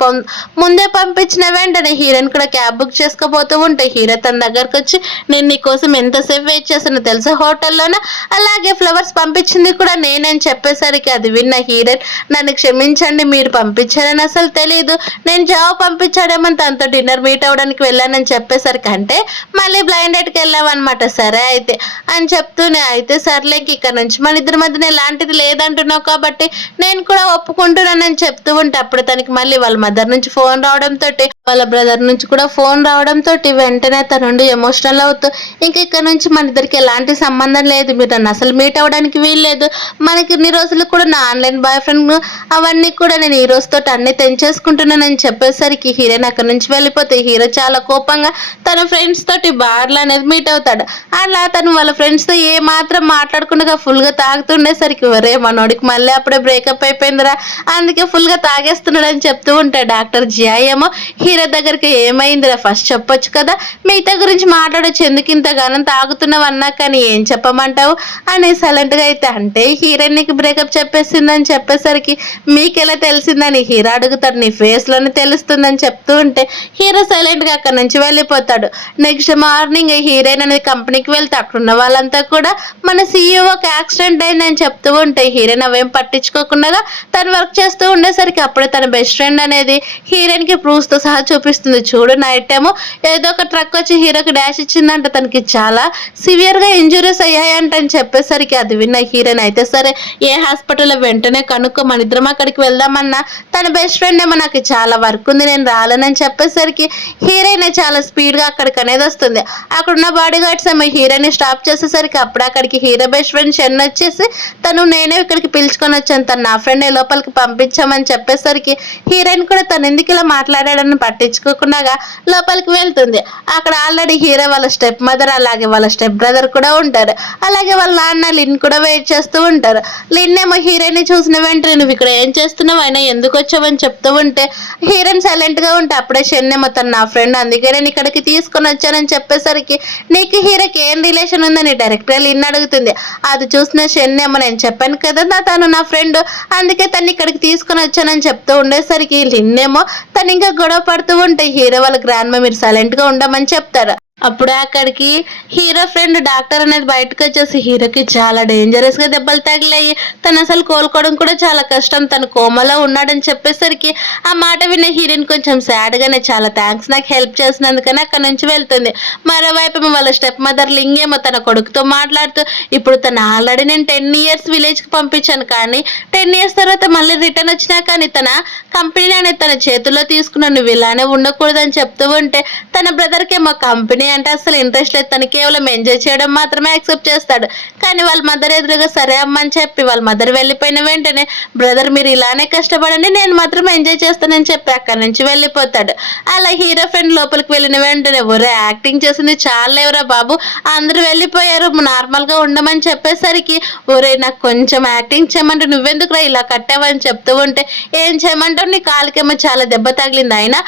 ముందే పంపించిన వెంటనే హీరోయిన్ కూడా క్యాబ్ బుక్ చేసుకోబోతూ ఉంటే హీరో తన దగ్గరకు వచ్చి నేను నీకోసం ఎంతసేపు వెయిట్ చేస్తానో తెలుసా హోటల్లోనే, అలాగే ఫ్లవర్స్ పంపించింది కూడా నేనని చెప్పేసరికి అది విన్న హీరోయిన్ నన్ను క్షమించండి మీరు పంపించారని అసలు తెలియదు, నేను జాబ్ పంపించాడేమని తనతో డిన్నర్ మీట్ అవ్వడానికి వెళ్ళానని చెప్పేసరికి అంటే మళ్ళీ బ్లైండ్ డేట్కి వెళ్ళామన్నమాట. సరే అయితే అని చెప్తూనే అయితే సర్లేకి ఇక్కడ నుంచి మన ఇద్దరి మధ్యన ఎలాంటిది లేదంటున్నావు కాబట్టి నేను కూడా ఒప్పుకుంటున్నానని చెప్తూ ఉంటే అప్పుడు తనకి మళ్ళీ వాళ్ళ మదర్ నుంచి ఫోన్ రావడంతో వాళ్ళ బ్రదర్ నుంచి కూడా ఫోన్ రావడంతో వెంటనే తనుండి ఎమోషనల్ అవుతూ ఇంక ఇక్కడ నుంచి మన ఇద్దరికి ఎలాంటి సంబంధం లేదు, మీరు నన్ను అసలు మీట్ అవ్వడానికి వీల్లేదు, మనకి ఇన్ని రోజులు కూడా నా ఆన్లైన్ బాయ్ ఫ్రెండ్ అవన్నీ కూడా నేను ఈ రోజుతో అన్ని తెంచేసుకుంటున్నానని చెప్పేసరికి హీరోయిన్ అక్కడ నుంచి వెళ్ళిపోతే హీరో చాలా కోపంగా తన ఫ్రెండ్స్ తోటి బార్లు అనేది మీట్ అవుతాడు. అలా తను వాళ్ళ ఫ్రెండ్స్తో ఏ మాత్రం మాట్లాడకుండా ఫుల్గా తాగుతుండేసరికి వరే మనోడికి మళ్ళీ అప్పుడే బ్రేకప్ అయిపోయిందిరా అందుకే ఫుల్గా తాగేస్తున్నాడు అని చెప్తూ ఉంటాడు. డాక్టర్ జియా ఏమో హీరో దగ్గరికి ఏమైందిరా ఫస్ట్ చెప్పొచ్చు కదా, మిగతా గురించి మాట్లాడొచ్చు, ఎందుకు ఇంతగానం తాగుతున్నావు అన్నా కానీ ఏం చెప్పమంటావు అని సైలెంట్గా అయితే అంటే హీరోయిన్ నీకు బ్రేకప్ చెప్పేసిందని చెప్పేసరికి మీకెలా తెలిసిందని హీరో అడుగుతాడు, నీ ఫేస్లోనే తెలుస్తుందని చెప్తూ ఉంటే హీరో సైలెంట్గా అక్కడ నుంచి వెళ్ళిపోతాడు. నెక్స్ట్ మార్నింగ్ హీరోయిన్ అనేది కంపెనీకి వెళ్తే అక్కడున్న వాళ్ళంతా కూడా మన సీఈఓకి యాక్సిడెంట్ అయిందని చెప్తూ ఉంటే హీరోయిన్ అవేం పట్టించుకోకుండా తను వర్క్ చేస్తూ ఉండేసరికి అప్పుడే తన బెస్ట్ ఫ్రెండ్ అనేది హీరోయిన్కి ప్రూఫ్స్తో సహా చూపిస్తుంది. చూడు నైట్ టైము ఏదో ఒక ట్రక్ వచ్చి హీరోకి డాష్ ఇచ్చిందంట, తనకి చాలా సివియర్గా ఇంజురీస్ అయ్యాయంట అని చెప్పేసరికి అది విన్న హీరోయిన్ అయితే సరే ఏ హాస్పిటల్లో వెంటనే కనుక్కో మన ఇద్దరం అక్కడికి వెళ్దామన్నా తన బెస్ట్ ఫ్రెండ్ ఏమో నాకు చాలా వర్క్ ఉంది నేను రాలేనని చెప్పేసరికి హీరోయిన్ చాలా స్పీడ్గా అక్కడికి అనేది వస్తుంది. అక్కడున్న బాడీ గార్డ్స్ ఏమో హీరోయిన్ స్టాప్ చేసేసరికి అప్పుడు అక్కడికి హీరో బెస్ట్ ఫ్రెండ్ చెన్ వచ్చేసి తను నేనే ఇక్కడికి పిలుచుకొని వచ్చాను, తను నా ఫ్రెండ్ లోపలికి పంపించామని చెప్పేసరికి హీరోయిన్ కూడా తను ఎందుకు ఇలా మాట్లాడాడని పట్టించుకోకుండా లోపలికి వెళ్తుంది. అక్కడ ఆల్రెడీ హీరో వాళ్ళ స్టెప్ మదర్ అలాగే వాళ్ళ స్టెప్ బ్రదర్ కూడా ఉంటారు, అలాగే వాళ్ళ నాన్న లిన్ కూడా వెయిట్ చేస్తూ ఉంటారు. లిన్ ఏమో హీరోయిన్ చూసిన వెంటనే నువ్వు ఇక్కడ ఏం చేస్తున్నావు అయినా ఎందుకు వచ్చావని చెప్తూ ఉంటే హీరోయిన్ సైలెంట్ గా ఉంటే అప్పుడే షెన్నేమో తను నా ఫ్రెండ్ అందుకే నేను ఇక్కడికి తీసుకొని వచ్చానని చెప్పేసరికి నీకు హీరోకి ఏం రిలేషన్ ఉందని డైరెక్ట్గా లిన్ అడుగుతుంది. అది చూసిన షెన్నేమో నేను చెప్పాను కదా తను నా ఫ్రెండ్ అందుకే తను ఇక్కడికి తీసుకొని వచ్చానని చెప్తూ ఉండేసరికి లిన్నేమో తను ఇంకా గొడవ పడుతూ ఉంటే హీరో వాళ్ళ గ్రాండ్ మా మీరు సైలెంట్ గా ఉండమని చెప్తారు. అప్పుడే అక్కడికి హీరో ఫ్రెండ్ డాక్టర్ అనేది బయటకు వచ్చేసి హీరోకి చాలా డేంజరస్ గా దెబ్బలు తగిలాయి, తను అసలు కోలుకోవడం కూడా చాలా కష్టం, తను కోమలో ఉన్నాడని చెప్పేసరికి ఆ మాట విన్న హీరోయిన్ కొంచెం సాడ్ గానే చాలా థ్యాంక్స్ నాకు హెల్ప్ చేసినందుకని అక్కడ నుంచి వెళ్తుంది. మరోవైపు వాళ్ళ స్టెప్ మదర్ లింగ్ ఏమో తన కొడుకుతో మాట్లాడుతూ ఇప్పుడు తను ఆల్రెడీ నేను 10 years విలేజ్ కి పంపించాను కానీ 10 years తర్వాత మళ్ళీ రిటర్న్ వచ్చినా కానీ తన కంపెనీ అనేది తన చేతుల్లో తీసుకున్నాను, నువ్వు ఇలానే ఉండకూడదని చెప్తూ ఉంటే తన బ్రదర్కి ఏమో కంపెనీ అంటే అసలు ఇంట్రెస్ట్ లేదు, తను కేవలం ఎంజాయ్ చేయడం మాత్రమే యాక్సెప్ట్ చేస్తాడు. కానీ వాళ్ళ మదర్ ఎదురుగా సరే అమ్మని చెప్పి వాళ్ళ మదర్ వెళ్ళిపోయిన వెంటనే బ్రదర్ మీరు ఇలానే కష్టపడండి నేను మాత్రం ఎంజాయ్ చేస్తానని చెప్పి అక్కడి నుంచి వెళ్ళిపోతాడు. అలా హీరో ఫ్రెండ్ లోపలికి వెళ్ళిన వెంటనే ఒరే యాక్టింగ్ చేసింది చాలా ఎవరా బాబు అందరూ వెళ్ళిపోయారు నార్మల్ గా ఉండమని చెప్పేసరికి ఒరే నాకు కొంచెం యాక్టింగ్ చేయమంటే నువ్వెందుకురా ఇలా కట్టావని చెప్తూ ఉంటే ఏం చేయమంటావు నీ కాలుకేమో చాలా దెబ్బ తగిలింది అయినా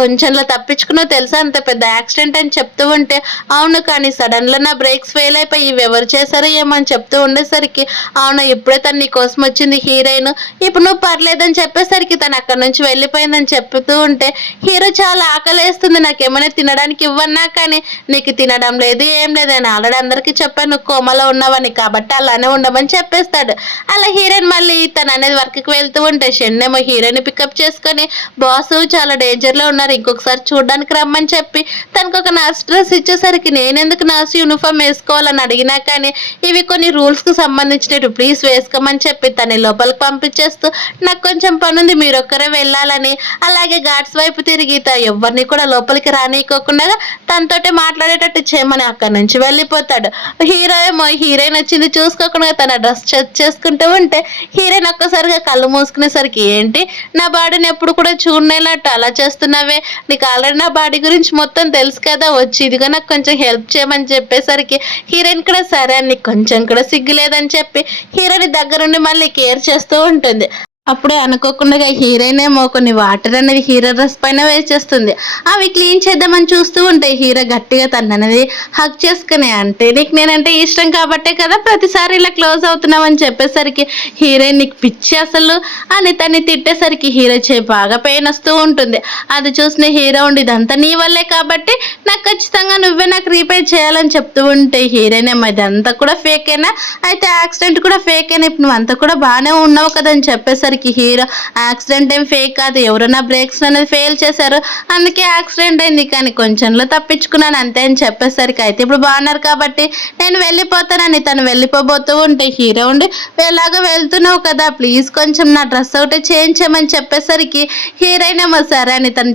కొంచెంలో తప్పించుకున్నావు తెలుసా అంత పెద్ద యాక్సిడెంట్ అని చెప్తూ ఉంటే అవును కానీ సడన్ గా నా బ్రేక్స్ ఫెయిల్ అయిపోయి ఇవి ఎవరు చేశారో ఏమో అని చెప్తూ ఉండేసరికి అవును ఇప్పుడే తను నీ కోసం వచ్చింది హీరోయిన్ ఇప్పుడు నువ్వు పర్లేదని చెప్పేసరికి తను అక్కడి నుంచి వెళ్ళిపోయిందని చెప్తూ ఉంటే హీరో చాలా ఆకలేస్తుంది నాకేమైనా తినడానికి ఇవ్వన్నా కానీ నీకు తినడం లేదు ఏం లేదు నేను ఆల్రెడీ అందరికీ చెప్పాను నువ్వు కోమలో ఉన్నావని కాబట్టి అలానే ఉండమని చెప్పేస్తాడు. అలా హీరోయిన్ మళ్ళీ తను అనేది వర్క్కి వెళ్తూ ఉంటే షెన్నేమో హీరోయిన్ పికప్ చేసుకొని బాస్ చాలా డేంజర్ లో ఉన్నారు ఇంకొకసారి చూడడానికి రమ్మని చెప్పి తనకు ఒక నర్స్ డ్రెస్ ఇచ్చేసరికి నేనెందుకు నర్స్ యూనిఫామ్ వేసుకోవాలని అడిగినా కానీ ఇవి కొన్ని రూల్స్కి సంబంధించినట్టు ప్లీజ్ వేసుకోమని చెప్పి తన లోపలికి పంపించేస్తూ నాకు కొంచెం పనుంది మీరు ఒక్కరే వెళ్ళాలని అలాగే గాడ్స్ వైపు తిరిగి ఎవరిని కూడా లోపలికి రానియకోకుండా తనతోటి మాట్లాడేటట్టు చేయమని అక్కడి నుంచి వెళ్ళిపోతాడు. హీరో ఏమో హీరోయిన్ వచ్చింది చూసుకోకుండా తన డ్రెస్ చెక్ చేసుకుంటూ ఉంటే హీరోయిన్ ఒక్కసారిగా కళ్ళు మూసుకునేసరికి ఏంటి నా బాడీని ఎప్పుడు కూడా చూడనేలాట్టు అలా చేస్తున్నావే నీకు ఆల్రెడీ నా బాడీ గురించి మొత్తం తెలుసు కదా వచ్చి ఇదిగా నాకు కొంచెం హెల్ప్ చేయమని చెప్పేసరికి హీరోయిన్ కూడా సరే అని కొంచెం కూడా సిగ్గు లేదని చెప్పి హీరోయిన్ దగ్గరుండి మళ్ళీ కేర్ చేస్తూ ఉంటుంది. అప్పుడే అనుకోకుండా హీరోయిన్ ఏమో కొన్ని వాటర్ అనేది హీరో డ్రెస్ పైన వేసేస్తుంది. అవి క్లీన్ చేద్దామని చూస్తూ ఉంటాయి. హీరో గట్టిగా తననేది హక్ చేసుకునే అంటే నీకు నేనంటే ఇష్టం కాబట్టే కదా ప్రతిసారి ఇలా క్లోజ్ అవుతున్నామని చెప్పేసరికి హీరోయిన్ నీకు పిచ్చి అసలు అని తన్ని తిట్టేసరికి హీరో చేయి బాగా పెయిన్ వస్తూ ఉంటుంది. అది చూసిన హీరో ఉండి ఇదంతా నీ వల్లే కాబట్టి నాకు ఖచ్చితంగా నువ్వే నాకు రీపే చేయాలని చెప్తూ ఉంటే హీరోయిన్ ఏమో ఇదంతా కూడా ఫేకేనా అయితే యాక్సిడెంట్ కూడా ఫేకేనా ఇప్పుడు నువ్వు అంతా కూడా బాగానే ఉన్నావు కదా అని చెప్పేసరికి హీరో యాక్సిడెంట్ ఏం ఫేక్ కాదు ఎవరైనా బ్రేక్స్ అనేది ఫెయిల్ చేశారు అందుకే యాక్సిడెంట్ అయింది కానీ కొంచెంలో తప్పించుకున్నాను అంతే అని చెప్పేసరికి అయితే ఇప్పుడు బాగున్నారు కాబట్టి నేను వెళ్ళిపోతానని తను వెళ్ళిపోబోతూ ఉంటే హీరో ఉండి ఎలాగో వెళ్తున్నావు కదా ప్లీజ్ కొంచెం నా డ్రెస్ ఒకటి చేంజ్ చేయమని చెప్పేసరికి హీరోయిన్ ఏమో సరే అని తను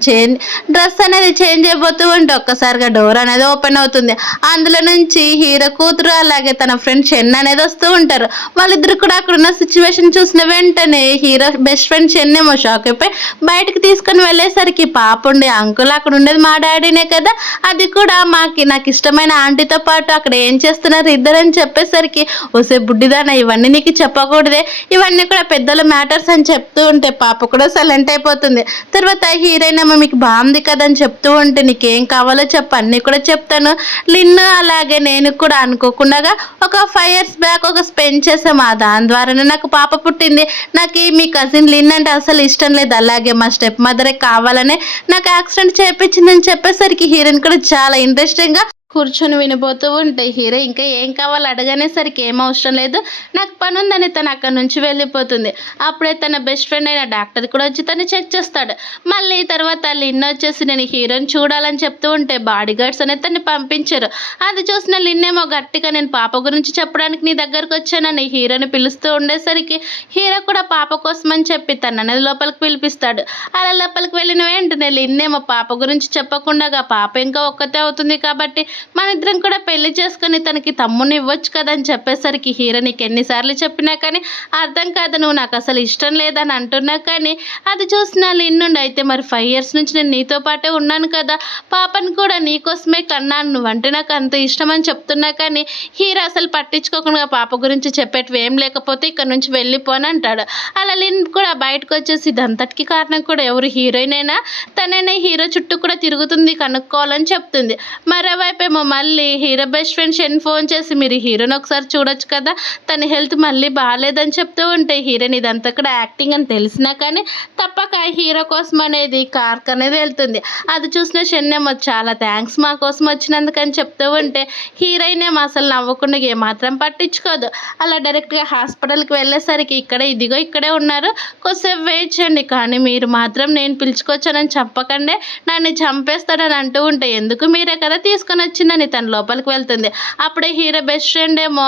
డ్రెస్ అనేది చేంజ్ అయిపోతూ ఉంటే ఒక్కసారిగా డోర్ అనేది ఓపెన్ అవుతుంది. అందులో నుంచి హీరో కూతురు అలాగే తన ఫ్రెండ్ చెన్ అనేది వస్తూ ఉంటారు. వాళ్ళిద్దరు కూడా అక్కడ ఉన్న సిచ్యువేషన్ చూసిన వెంటనే హీరో బెస్ట్ ఫ్రెండ్ చెన్నేమో షాక్ అయిపోయి బయటకు తీసుకొని వెళ్ళేసరికి పాప ఉండే అంకుల్ అక్కడ ఉండేది మా డాడీనే కదా అది కూడా నాకు ఇష్టమైన ఆంటీతో పాటు అక్కడ ఏం చేస్తున్నారు ఇద్దరని చెప్పేసరికి ఓసే బుడ్డిదానా ఇవన్నీ నీకు చెప్పకూడదే ఇవన్నీ కూడా పెద్దల మ్యాటర్స్ అని చెప్తూ ఉంటే పాప కూడా సైలెంట్ అయిపోతుంది. తర్వాత హీరోయిన్ ఏమో మీకు బాగుంది కదని చెప్తూ ఉంటే నీకేం కావాలో చెప్పు అన్నీ కూడా చెప్తాను లిన్ను అలాగే నేను కూడా అనుకోకుండా ఒక 5 years బ్యాక్ ఒక స్పెండ్ చేసాము దాని ద్వారానే నాకు పాప పుట్టింది నాకు మీ కజిన్ లిన్ అంటే అసలు ఇష్టం లేదు అలాగే మా స్టెప్ మదరే కావాలనే నాకు యాక్సిడెంట్ చేయించిందని చెప్పేసరికి హీరోయిన్ కూడా చాలా ఇంట్రెస్టింగ్గా కూర్చొని వినిపోతూ ఉంటాయి. హీరో ఇంకా ఏం కావాలో అడగనేసరికి ఏం అవసరం లేదు నాకు పని ఉందని తను అక్కడ నుంచి వెళ్ళిపోతుంది. అప్పుడే తన బెస్ట్ ఫ్రెండ్ అయిన డాక్టర్ కూడా వచ్చి తను చెక్ చేస్తాడు. మళ్ళీ తర్వాత లిన్ వచ్చేసి నేను హీరోని చూడాలని చెప్తూ ఉంటే బాడీ గార్డ్స్ అనేది తను పంపించారు. అది చూసిన లిన్ ఏమో గట్టిగా నేను పాప గురించి చెప్పడానికి నీ దగ్గరకు వచ్చానని హీరోని పిలుస్తూ ఉండేసరికి హీరో కూడా పాప కోసం అని చెప్పి తను అనేది లోపలికి పిలిపిస్తాడు. అలా లోపలికి వెళ్ళిన వెంటనే లిన్ ఏమో పాప గురించి చెప్పకుండా పాప ఇంకా ఒక్కతే అవుతుంది కాబట్టి మన ఇద్దరం కూడా పెళ్లి చేసుకుని తనకి తమ్ముని ఇవ్వచ్చు కదా అని చెప్పేసరికి హీరో నీకు ఎన్నిసార్లు చెప్పినా కానీ అర్థం కాదు నువ్వు నాకు అసలు ఇష్టం లేదని అంటున్నా కానీ అది చూసిన లిన్నుండి అయితే మరి 5 years నుంచి నేను నీతో పాటే ఉన్నాను కదా పాపను కూడా నీకోసమే కన్నాను నువ్వంటే నాకు అంత ఇష్టం అని చెప్తున్నా కానీ హీరో అసలు పట్టించుకోకుండా పాప గురించి చెప్పేటివి ఏం లేకపోతే ఇక్కడ నుంచి వెళ్ళిపోని అంటాడు. అలా లిన్ కూడా బయటకు వచ్చేసి ఇదంతటికి కారణం కూడా ఎవరు హీరోయినైనా తనైనా హీరో చుట్టూ కూడా తిరుగుతుంది కనుక్కోవాలని చెప్తుంది. మరోవైపు మళ్ళీ హీరో బెస్ట్ ఫ్రెండ్ షెన్ ఫోన్ చేసి మీరు హీరోని ఒకసారి చూడొచ్చు కదా తన హెల్త్ మళ్ళీ బాగాలేదని చెప్తూ ఉంటే హీరోని ఇదంతా కూడా యాక్టింగ్ అని తెలిసినా కానీ తప్పక హీరో కోసం అనేది కార్క్ అనేది వెళ్తుంది. అది చూసిన షెన్ ఏమో చాలా థ్యాంక్స్ మా కోసం వచ్చినందుకని చెప్తూ ఉంటే హీరోయిన్ ఏమో అసలు నవ్వకుండా ఏమాత్రం పట్టించుకోదు. అలా డైరెక్ట్గా హాస్పిటల్కి వెళ్ళేసరికి ఇదిగో ఇక్కడే ఉన్నారు కొద్దిసేపు వెయిట్ చేయండి కానీ మీరు మాత్రం నేను పిలుచుకొచ్చానని చెప్పకండి నన్ను చంపేస్తాడని అంటూ ఉంటే ఎందుకు మీరే కదా తీసుకొని వచ్చిందని తను లోపలికి వెళ్తుంది. అప్పుడే హీరో బెస్ట్ ఫ్రెండ్ ఏమో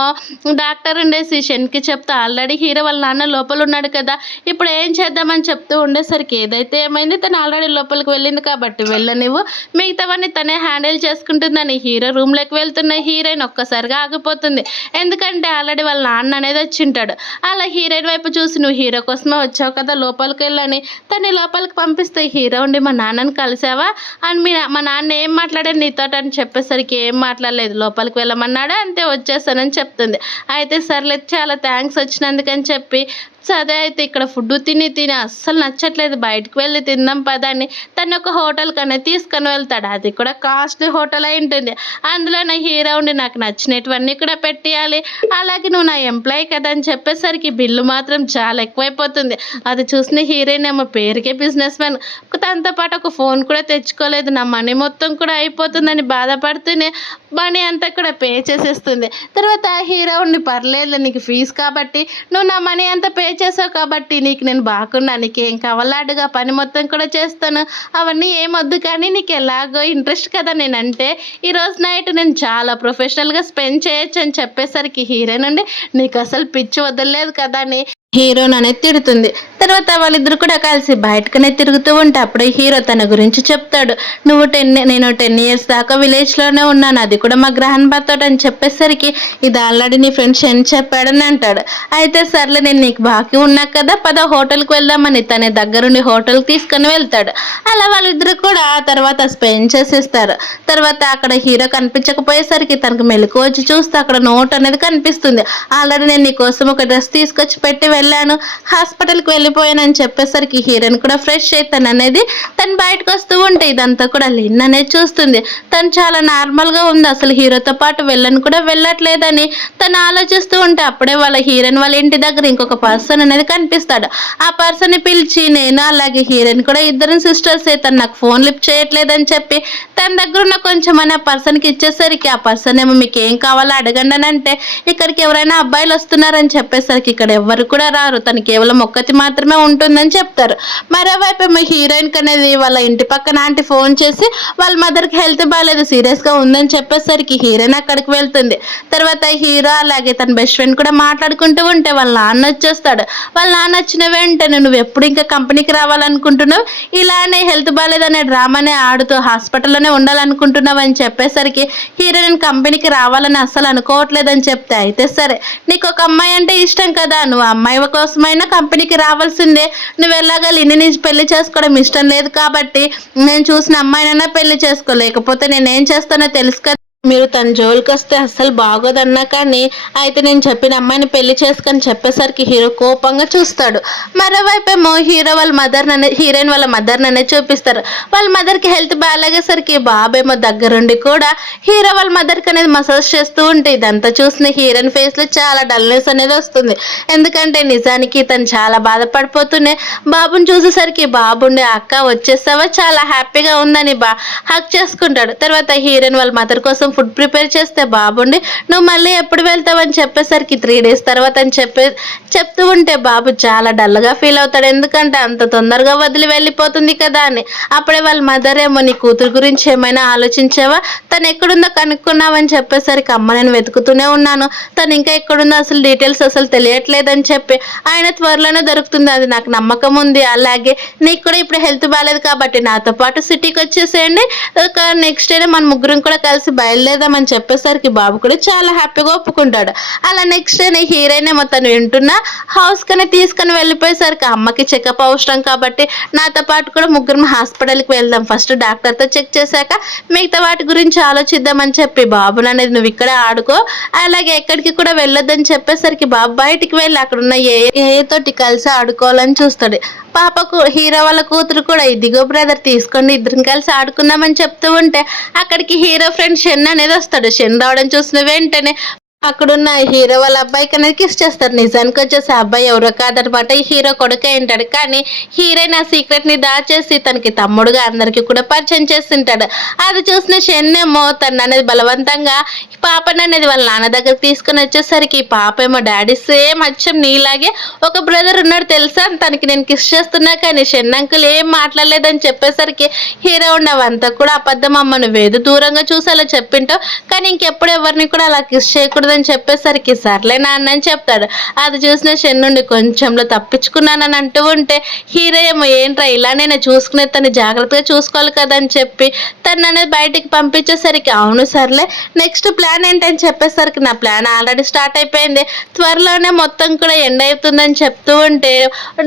డాక్టర్ ఉండేసి షెన్కి చెప్తా ఆల్రెడీ హీరో వాళ్ళ నాన్న లోపల ఉన్నాడు కదా ఇప్పుడు ఏం చేద్దామని చెప్తూ ఉండేసరికి ఏదైతే ఏమైంది తను ఆల్రెడీ లోపలికి వెళ్ళింది కాబట్టి వెళ్ళనివ్వు మిగతావన్నీ తనే హ్యాండిల్ చేసుకుంటుందని హీరో రూమ్లోకి వెళ్తున్న హీరోయిన్ ఒక్కసారిగా ఆగిపోతుంది. ఎందుకంటే ఆల్రెడీ వాళ్ళ నాన్న అనేది వచ్చింటాడు. అలా హీరోయిన్ వైపు చూసి నువ్వు హీరో కోసమే వచ్చావు కదా లోపలికి వెళ్ళని తను లోపలికి పంపిస్తే హీరో ఉండి మా నాన్నని కలిసావా అని మా నాన్న ఏం మాట్లాడాడు నీతో అని చెప్పేసరికి ఏం మాట్లాడలేదు లోపలికి వెళ్ళమన్నాడా అంతే వచ్చేసానని చెప్తుంది. అయితే సర్లేదు చాలా థ్యాంక్స్ వచ్చినందుకని చెప్పి అదే అయితే ఇక్కడ ఫుడ్ తిని అస్సలు నచ్చట్లేదు బయటకు వెళ్ళి తిందాం పదాన్ని తను ఒక హోటల్కి అనేది తీసుకొని వెళ్తాడు. అది కూడా కాస్ట్లీ హోటల్ అయి ఉంటుంది. అందులో నా హీరో ఉండి నాకు నచ్చినటువన్నీ కూడా పెట్టేయాలి అలాగే నువ్వు నా ఎంప్లాయీ కదా అని చెప్పేసరికి బిల్లు మాత్రం చాలా ఎక్కువైపోతుంది. అది చూసిన హీరోయిన్ ఏమో పేరుకే బిజినెస్ మ్యాన్ తనతో పాటు ఒక ఫోన్ కూడా తెచ్చుకోలేదు నా మనీ మొత్తం కూడా అయిపోతుందని బాధపడుతూనే మనీ అంతా కూడా పే చేసేస్తుంది. తర్వాత హీరో ఉండి పర్లేదులే నీకు ఫీజు కాబట్టి నువ్వు నా మనీ అంతా పే చేసావు కాబట్టి నీకు నేను బాగున్నా, నీకేం కావాలో అడుగు, ఆ పని మొత్తం కూడా చేస్తాను, అవన్నీ ఏమొద్దు కానీ నీకు ఎలాగో ఇంట్రెస్ట్ కదా నేనంటే, ఈరోజు నైట్ నేను చాలా ప్రొఫెషనల్గా స్పెండ్ చేయొచ్చు అని చెప్పేసరికి హీరోయిన్ ఉండి నీకు అసలు పిచ్చి వదలలేదు కదా అని హీరోననే తిడుతుంది. తర్వాత వాళ్ళిద్దరు కూడా కలిసి బయటకనే తిరుగుతూ ఉంటే అప్పుడే హీరో తన గురించి చెప్తాడు. నేను 10 years దాకా విలేజ్లోనే ఉన్నాను, అది కూడా మా గ్రహణ్ భర్తోటి అని చెప్పేసరికి ఇది ఆల్రెడీ నీ ఫ్రెండ్స్ ఏం చెప్పాడని అంటాడు. అయితే సర్లే నేను నీకు బాకీ ఉన్నా కదా పద హోటల్కి వెళ్దామని తన దగ్గరుండి హోటల్కి తీసుకొని వెళ్తాడు. అలా వాళ్ళిద్దరు కూడా ఆ తర్వాత స్పెండ్ చేసేస్తారు. తర్వాత అక్కడ హీరో కనిపించకపోయేసరికి తనకు మెలకు వచ్చి చూస్తే అక్కడ నోట్ అనేది కనిపిస్తుంది. ఆల్రెడీ నేను నీ కోసం ఒక డ్రెస్ తీసుకొచ్చి పెట్టి వెళ్ళాను, హాస్పిటల్కి వెళ్ళిపోయానని చెప్పేసరికి హీరోయిన్ కూడా ఫ్రెష్ అవుతాను అనేది తను బయటకు వస్తూ ఉంటే ఇదంతా కూడా లిన్ అనేది చూస్తుంది. తను చాలా నార్మల్గా ఉంది, అసలు హీరోతో పాటు వెళ్ళని కూడా వెళ్ళట్లేదని తను ఆలోచిస్తూ ఉంటే అప్పుడే వాళ్ళ హీరోయిన్ వాళ్ళ ఇంటి దగ్గర ఇంకొక పర్సన్ అనేది కనిపిస్తాడు. ఆ పర్సన్ని పిలిచి నేను అలాగే హీరోయిన్ కూడా ఇద్దరు సిస్టర్స్ తను నాకు ఫోన్ లిఫ్ట్ చేయట్లేదని చెప్పి తన దగ్గర ఉన్న కొంచెం అని ఆ పర్సన్కి ఇచ్చేసరికి ఆ పర్సన్ ఏమో మీకు ఏం కావాలో అడగండి అని అంటే ఇక్కడికి ఎవరైనా అబ్బాయిలు వస్తున్నారని చెప్పేసరికి ఇక్కడ ఎవరు కూడా రారు, తను కేవలం ఒక్కటి మాత్రమే ఉంటుందని చెప్తారు. మరోవైపు ఏమో హీరోయిన్ అనేది వాళ్ళ ఇంటి పక్కన ఆంటీ ఫోన్ చేసి వాళ్ళ మదర్కి హెల్త్ బాగాలేదు సీరియస్గా ఉందని చెప్పేసరికి హీరోయిన్ అక్కడికి వెళ్తుంది. తర్వాత హీరో అలాగే తన బెస్ట్ ఫ్రెండ్ కూడా మాట్లాడుకుంటూ ఉంటే వాళ్ళ నాన్న వచ్చేస్తాడు. వాళ్ళ నాన్న వచ్చిన వెంటనే నువ్వు ఎప్పుడు ఇంకా కంపెనీకి రావాలనుకుంటున్నావు, ఇలానే హెల్త్ బాగాలేదనే డ్రామానే ఆడుతూ హాస్పిటల్లోనే ఉండాలనుకుంటున్నావు అని చెప్పేసరికి హీరోయిన్ కంపెనీకి రావాలని అస్సలు అనుకోవట్లేదని చెప్తే అయితే సరే నీకు ఒక అమ్మాయి అంటే ఇష్టం కదా, నువ్వు అమ్మాయి కోసమైనా కంపెనీకి రావాల్సిందే, నువ్వు ఎలాగా లిన్ని పెళ్లి చేసుకోవడం ఇష్టం లేదు కాబట్టి నేను చూసిన అమ్మాయినైనా పెళ్లి చేసుకో, లేకపోతే నేనేం చేస్తానో తెలుసు కదా, మీరు తన జోలికి వస్తే అస్సలు బాగోదన్నా కానీ అయితే నేను చెప్పిన అమ్మాయిని పెళ్లి చేసుకొని చెప్పేసరికి హీరో కోపంగా చూస్తాడు. మరోవైపు ఏమో హీరో వాళ్ళ హీరోయిన్ వాళ్ళ మదర్ననే చూపిస్తారు. వాళ్ళ మదర్కి హెల్త్ బాగాలేసరికి బాబేమో దగ్గరుండి కూడా హీరో వాళ్ళ మదర్కి అనేది మసాజ్ చేస్తూ ఉంటే ఇదంతా చూసిన హీరోయిన్ ఫేస్లో చాలా డల్నెస్ అనేది వస్తుంది. ఎందుకంటే నిజానికి తను చాలా బాధపడిపోతూనే బాబుని చూసేసరికి బాబుండే అక్క వచ్చేసావా చాలా హ్యాపీగా ఉందని హక్ చేసుకుంటాడు. తర్వాత హీరోయిన్ వాళ్ళ మదర్ కోసం ఫుడ్ ప్రిపేర్ చేస్తే బాబుండి నువ్వు మళ్ళీ ఎప్పుడు వెళ్తావని చెప్పేసరికి 3 days తర్వాత అని చెప్తూ ఉంటే బాబు చాలా డల్గా ఫీల్ అవుతాడు. ఎందుకంటే అంత తొందరగా వదిలి వెళ్ళిపోతుంది కదా అని. అప్పుడే వాళ్ళ మదర్ ఏమో నీ కూతురు గురించి ఏమైనా ఆలోచించావా, తను ఎక్కడుందో కనుక్కున్నావని చెప్పేసరికి అమ్మ నేను వెతుకుతూనే ఉన్నాను, తను ఇంకా ఎక్కడుందో అసలు డీటెయిల్స్ అసలు తెలియట్లేదని చెప్పి ఆయన త్వరలోనే దొరుకుతుంది, అది నాకు నమ్మకం ఉంది. అలాగే నీకు కూడా ఇప్పుడు హెల్త్ బాగాలేదు కాబట్టి నాతో పాటు సిటీకి వచ్చేసేయండి, నెక్స్ట్ డే మన ముగ్గురం కూడా కలిసి బయలుదేరదామని చెప్పేసరికి బాబు కూడా చాలా హ్యాపీగా ఒప్పుకుంటాడు. అలా నెక్స్ట్ డే హీరోయిన్ ఏమో తను వింటున్న హౌస్ కనే తీసుకొని వెళ్ళిపోయేసరికి అమ్మకి చెకప్ అవసరం కాబట్టి నాతో పాటు కూడా ముగ్గురం హాస్పిటల్కి వెళ్దాం, ఫస్ట్ డాక్టర్తో చెక్ చేశాక మిగతా వాటి గురించి ఆలోచిద్దామని చెప్పి బాబుని అనేది నువ్వు ఇక్కడే ఆడుకో, అలాగే ఎక్కడికి కూడా వెళ్ళొద్దని చెప్పేసరికి బాబు బయటికి వెళ్ళి అక్కడ ఉన్న ఏ తోటి కలిసి ఆడుకోవాలని చూస్తాడు. పాపకు హీరో వాళ్ళ కూతురు కూడా ఇదిగో బ్రదర్ తీసుకోండి ఇద్దరం కలిసి ఆడుకుందామని చెప్తూ ఉంటే అక్కడికి హీరో ఫ్రెండ్ షెన్ అనేది వస్తాడు. షెన్ రావడం చూసిన వెంటనే అక్కడున్న హీరో వాళ్ళ అబ్బాయికి అనేది కిస్ చేస్తారు. నిజానికి వచ్చేసి అబ్బాయి ఎవరో కాదనమాట, ఈ హీరో కొడుకే ఉంటాడు. కానీ హీరోయిన్ ఆ సీక్రెట్ ని దాచేసి తనకి తమ్ముడుగా అందరికి కూడా పరిచయం చేస్తుంటాడు. అది చూసిన షెన్నేమో తను అనేది బలవంతంగా పాపని అనేది వాళ్ళ నాన్న దగ్గర తీసుకుని వచ్చేసరికి పాప ఏమో డాడీ సేమ్ అచ్చం నీలాగే ఒక బ్రదర్ ఉన్నాడు తెలుసా, తనకి నేను కిస్ చేస్తున్నా కానీ షెన్ అంకుల్ ఏం మాట్లాడలేదని చెప్పేసరికి హీరో ఉండవంతా కూడా అబద్ధం అమ్మ, నువ్వేదో దూరంగా చూసి అలా చెప్పింటావు కానీ ఇంకెప్పుడు ఎవరిని కూడా అలా కిస్ చేయకూడదు అని చెప్పేసరికి సర్లే నాన్న అని చెప్తాడు. అది చూసిన షెన్ నుండి కొంచెంలో తప్పించుకున్నానని అంటూ ఉంటే హీరో ఏమో ఏంట్రా ఇలా నేను చూసుకునే తను జాగ్రత్తగా చూసుకోవాలి కదా అని చెప్పి తను అనేది బయటికి పంపించేసరికి అవును సర్లే నెక్స్ట్ ప్లాన్ ఏంటని చెప్పేసరికి నా ప్లాన్ ఆల్రెడీ స్టార్ట్ అయిపోయింది, త్వరలోనే మొత్తం కూడా ఎండ్ అవుతుందని చెప్తూ ఉంటే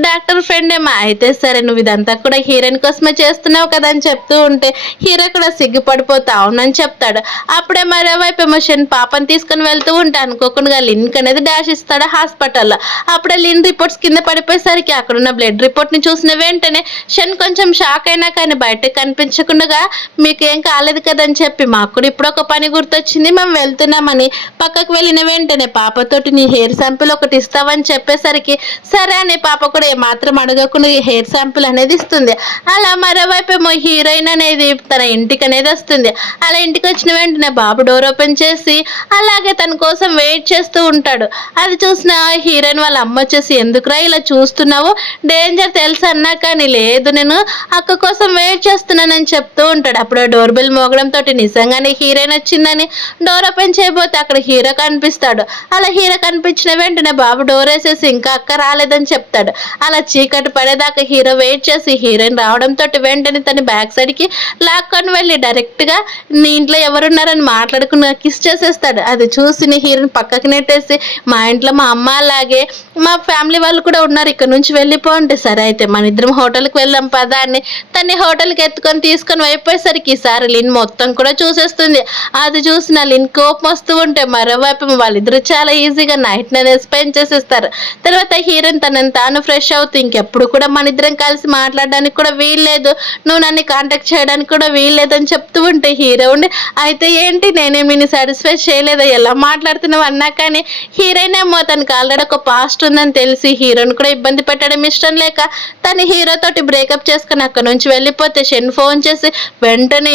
డాక్టర్ ఫ్రెండ్ ఏమో అయితే సరే నువ్వు ఇదంతా కూడా హీరోయిన్ కోసమే చేస్తున్నావు కదా అని చెప్తూ ఉంటే హీరో కూడా సిగ్గుపడిపోతా అవునని చెప్తాడు. అప్పుడే మరోవైపు ఏమో షెన్ పాపని తీసుకుని వెళ్తూ వెళ్తూ ఉంటే అనుకోకుండా లిన్క్ అనేది డాష్ ఇస్తాడు హాస్పిటల్లో. అప్పుడే లిన్ రిపోర్ట్స్ కింద పడిపోయేసరికి అక్కడున్న బ్లడ్ రిపోర్ట్ని చూసిన వెంటనే షన్ కొంచెం షాక్ అయినా కానీ బయటకు కనిపించకుండా మీకేం కాలేదు కదని చెప్పి మాకు కూడా ఇప్పుడు ఒక పని గుర్తొచ్చింది, మేము వెళ్తున్నామని పక్కకు వెళ్ళిన వెంటనే పాపతోటి నీ హెయిర్ శాంపిల్ ఒకటి ఇస్తావని చెప్పేసరికి సరే అని పాప కూడా ఏమాత్రం అడగకుండా ఈ హెయిర్ శాంపిల్ అనేది ఇస్తుంది. అలా మరోవైపు ఏమో హీరోయిన్ అనేది తన ఇంటికి అనేది వస్తుంది. అలా ఇంటికి వచ్చిన వెంటనే బాబు డోర్ ఓపెన్ చేసి అలాగే తన కోసం వెయిట్ చేస్తూ ఉంటాడు. అది చూసిన హీరోయిన్ వాళ్ళ అమ్మ వచ్చేసి ఎందుకురా ఇలా చూస్తున్నావు, డేంజర్ తెలుసు అన్నా కానీ లేదు నేను అక్క కోసం వెయిట్ చేస్తున్నానని చెప్తూ ఉంటాడు. అప్పుడు డోర్ బెల్ మోగడంతో నిజంగానే హీరోయిన్ వచ్చిందని డోర్ ఓపెన్ చేయబోతే అక్కడ హీరో కనిపిస్తాడు. అలా హీరో కనిపించిన వెంటనే బాబు డోర్ వేసేసి ఇంకా అక్క రాలేదని చెప్తాడు. అలా చీకటి పడేదాకా హీరో వెయిట్ చేసి హీరోయిన్ రావడంతో వెంటనే తన బ్యాక్ సైడ్కి లాక్కొని వెళ్ళి డైరెక్ట్గా నీ ఇంట్లో ఎవరున్నారని మాట్లాడుకుని కిస్ చేసేస్తాడు. అది చూసి హీరోయిన్ పక్కకి నెట్టేసి మా ఇంట్లో మా అమ్మ అలాగే మా ఫ్యామిలీ వాళ్ళు కూడా ఉన్నారు, ఇక్కడ నుంచి వెళ్ళిపో అంటే సరే అయితే మన ఇద్దరం హోటల్కి వెళ్ళాం పదా అని తన్ని హోటల్కి ఎత్తుకొని తీసుకొని అయిపోయేసరికి ఈసారి లిన్ మొత్తం కూడా చూసేస్తుంది. అది చూసిన లిన్ కోపం వస్తూ ఉంటే మరోవైపు వాళ్ళిద్దరూ చాలా ఈజీగా నైట్ అనేది స్పెండ్ చేసేస్తారు. తర్వాత హీరోయిన్ తనని తాను ఫ్రెష్ అవుతూ ఇంకెప్పుడు కూడా మన ఇద్దరం కలిసి మాట్లాడడానికి కూడా వీల్లేదు, నువ్వు నన్ను కాంటాక్ట్ చేయడానికి కూడా వీల్లేదు అని చెప్తూ ఉంటే హీరో ఉండి అయితే ఏంటి నేనేమి నిన్ను సాటిస్ఫై చేయలేదా ఎలా మాట్లాడుతున్నావు అన్నా కానీ హీరోయిన్ ఏమో తనకు ఆల్రెడీ ఒక పాస్ట్ ఉందని తెలిసి హీరోని కూడా ఇబ్బంది పెట్టడం ఇష్టం లేక తను హీరో తోటి బ్రేకప్ చేసుకుని అక్కడ నుంచి వెళ్ళిపోతే షన్ ఫోన్ చేసి వెంటనే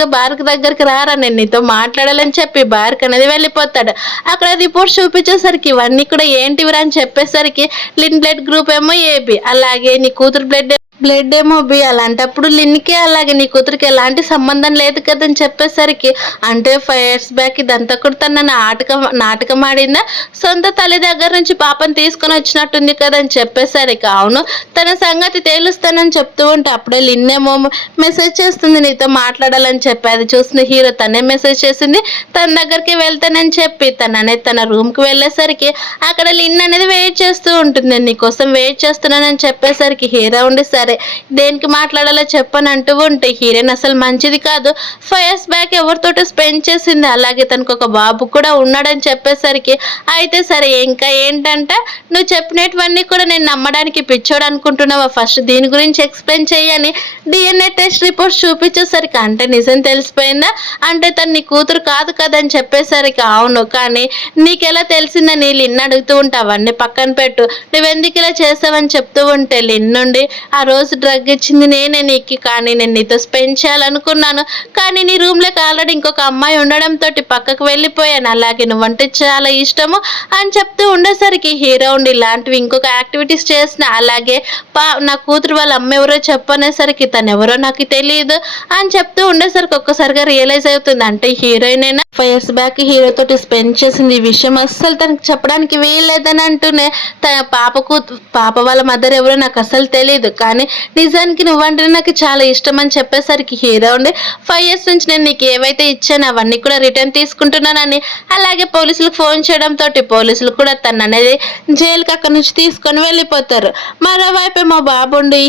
గా బార్క్ దగ్గరికి రారా నేను నీతో మాట్లాడాలని చెప్పి బార్క్ అనేది వెళ్ళిపోతాడు. అక్కడ రిపోర్ట్స్ చూపించేసరికి ఇవన్నీ కూడా ఏంటివిరా అని చెప్పేసరికి లిన్ బ్లడ్ గ్రూప్ ఏమో ఏబి, అలాగే నీ కూతురు బ్లడ్ ఏమో బి, అలాంటప్పుడు లిన్కి అలాగే నీ కూతురికి ఎలాంటి సంబంధం లేదు కదని చెప్పేసరికి అంటే 5 years బ్యాక్ ఇదంతా కూడా తన నాటకం ఆడిందా, సొంత తల్లి దగ్గర నుంచి పాపని తీసుకొని వచ్చినట్టుంది కదని చెప్పేసరికి అవును తన సంగతి తేలుస్తానని చెప్తూ ఉంటే అప్పుడే లిన్ ఏమో మెసేజ్ చేస్తుంది నీతో మాట్లాడాలని చెప్పి. అది చూసిన హీరో తనే మెసేజ్ చేసింది తన దగ్గరికి వెళ్తానని చెప్పి తన రూమ్కి వెళ్ళేసరికి అక్కడ లిన్ అనేది వెయిట్ చేస్తూ ఉంటుంది. నేను నీకోసం వెయిట్ చేస్తున్నానని చెప్పేసరికి హీరో ఉండి సరే దేనికి మాట్లాడాలో చెప్పని అంటూ ఉంటే హీరోయిన్ అసలు మంచిది కాదు, 5 years బ్యాక్ ఎవరితోటి స్పెండ్ చేసింది, అలాగే తనకు ఒక బాబు కూడా ఉన్నాడని చెప్పేసరికి అయితే సరే ఇంకా ఏంటంటే నువ్వు చెప్పినటువన్నీ కూడా నేను నమ్మడానికి పిచ్చోడు అనుకుంటున్నావా, ఫస్ట్ దీని గురించి ఎక్స్ప్లెయిన్ చేయని DNA టెస్ట్ రిపోర్ట్స్ చూపించేసరికి అంటే నిజం తెలిసిపోయిందా, అంటే తను నీ కూతురు కాదు కదని చెప్పేసరికి అవును కానీ నీకెలా తెలిసిందని లిన్ అడుగుతూ ఉంటే అవన్నీ పక్కన పెట్టు, నువ్వెందుకు ఇలా చేసావని చెప్తూ ఉంటే లిన్ నుండి ఆ రోజు డ్రగ్ ఇచ్చింది నేనే నీకు, కానీ నేను నీతో స్పెండ్ చేయాలనుకున్నాను కానీ నీ రూమ్లోకి ఆల్రెడీ ఇంకొక అమ్మాయి ఉండడంతో పక్కకు వెళ్ళిపోయాను, అలాగే నువ్వంటే చాలా ఇష్టము అని చెప్తూ ఉండేసరికి హీరో ఉండి ఇలాంటివి ఇంకొక యాక్టివిటీస్ చేసిన అలాగే నా కూతురు వాళ్ళ అమ్మ ఎవరో చెప్పనేసరికి తను ఎవరో నాకు తెలియదు అని చెప్తూ ఉండేసరికి ఒక్కసారిగా రియలైజ్ అవుతుంది అంటే హీరోయిన్ అయినా 5 years బ్యాక్ హీరోతోటి స్పెండ్ చేసింది ఈ విషయం అస్సలు తనకు చెప్పడానికి వీల్లేదని అంటూనే తన పాప వాళ్ళ మదర్ ఎవరో నాకు అసలు తెలియదు కానీ నిజానికి నువ్వంటే నాకు చాలా ఇష్టం అని చెప్పేసరికి హీరో ఉండి 5 years నుంచి నేను నీకు ఏవైతే ఇచ్చానో అవన్నీ కూడా రిటర్న్ తీసుకుంటున్నానని అలాగే పోలీసులకు ఫోన్ చేయడంతో పోలీసులు కూడా తను అనేది జైలుకి అక్కడ నుంచి తీసుకొని వెళ్ళిపోతారు. మరోవైపు మా బాబుండి